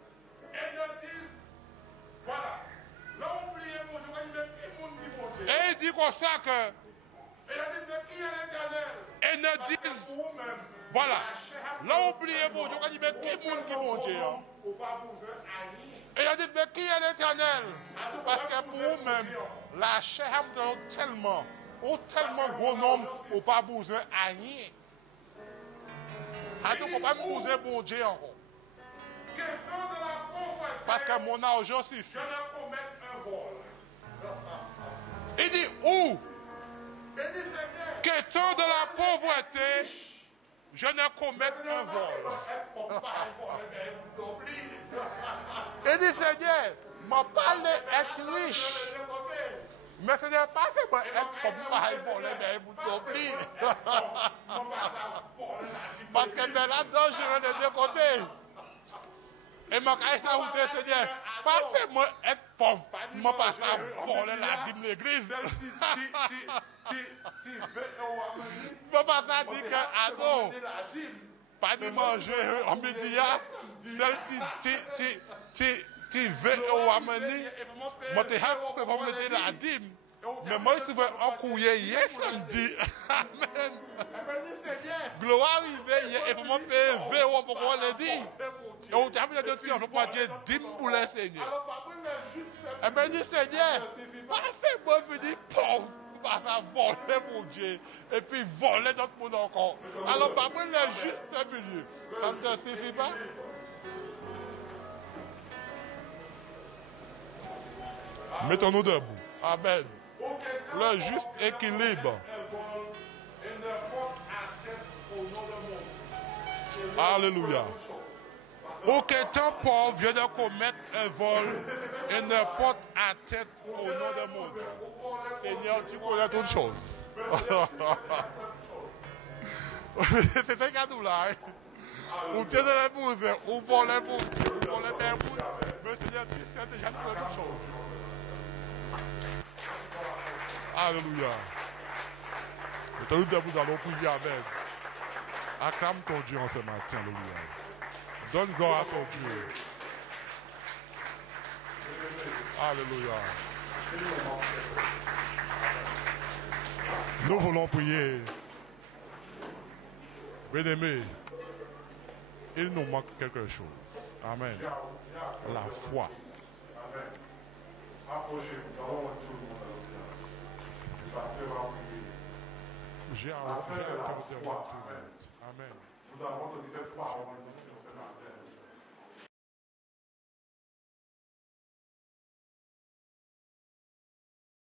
Et il dit comme ça que. Et ne disent. Voilà. Là, oubliez bon Dieu, on dit, mais qui est monde qui bon Dieu? Et il a dit, mais qui est l'Éternel? Parce que pour vous-même, la chair est tellement gros nombre, on n'a pas besoin à rien. Donc, on n'a pas besoin de bon Dieu encore. Parce que mon argent suffit. Il dit, où? Qu'étant de la pauvreté, je ne commette un vol. Il dit, Seigneur, m'a parlé être riche. Mais ce n'est pas seulement être comme moi, il voler, mais il t'oublie. Parce que là-dedans, je vais de deux côtés. Et ma caisse a outé, Seigneur, pas seulement être pauvre, je ne pas ça voler la dîme de l'église. Je ne pas ça dire que, ah non, pas de manger en média, seul tu veux au amener, moi tu as pour mettre la dîme. Mais moi, je suis en courrier hier samedi. Amen. Gloire arrivée hier, et vraiment payer 20 € pour qu'on le dise. Et on t'a vu de dire, je peux dire dîme pour le Seigneur. Et bien, dit Seigneur, pas fait moi venir pauvre, pas ça voler pour Dieu, et puis voler d'autres monde encore. Alors, pas moi le juste milieu. Ça ne te suffit pas? Mettons-nous debout. Amen. Le juste équilibre. Alléluia. Aucun pauvre vient de commettre un vol et ne porte à tête au nom de mon Dieu. Seigneur, tu connais toutes choses. C'est un cadeau là. Ou tu es de l'épouse, ou pour l'épouse, ou pour les pères. Mais Seigneur, tu sais déjà toutes choses. Alléluia. Nous debout, nous allons prier avec. Acclame ton Dieu en ce matin. Alléluia. Donne gloire à ton Dieu. Alléluia. Nous voulons prier. Bien-aimés, il nous manque quelque chose. Amen. La foi. Amen. Approchez-vous. Nous allons tout le monde. J'ai un cœur de foi. Amen. Nous avons donné cette parole.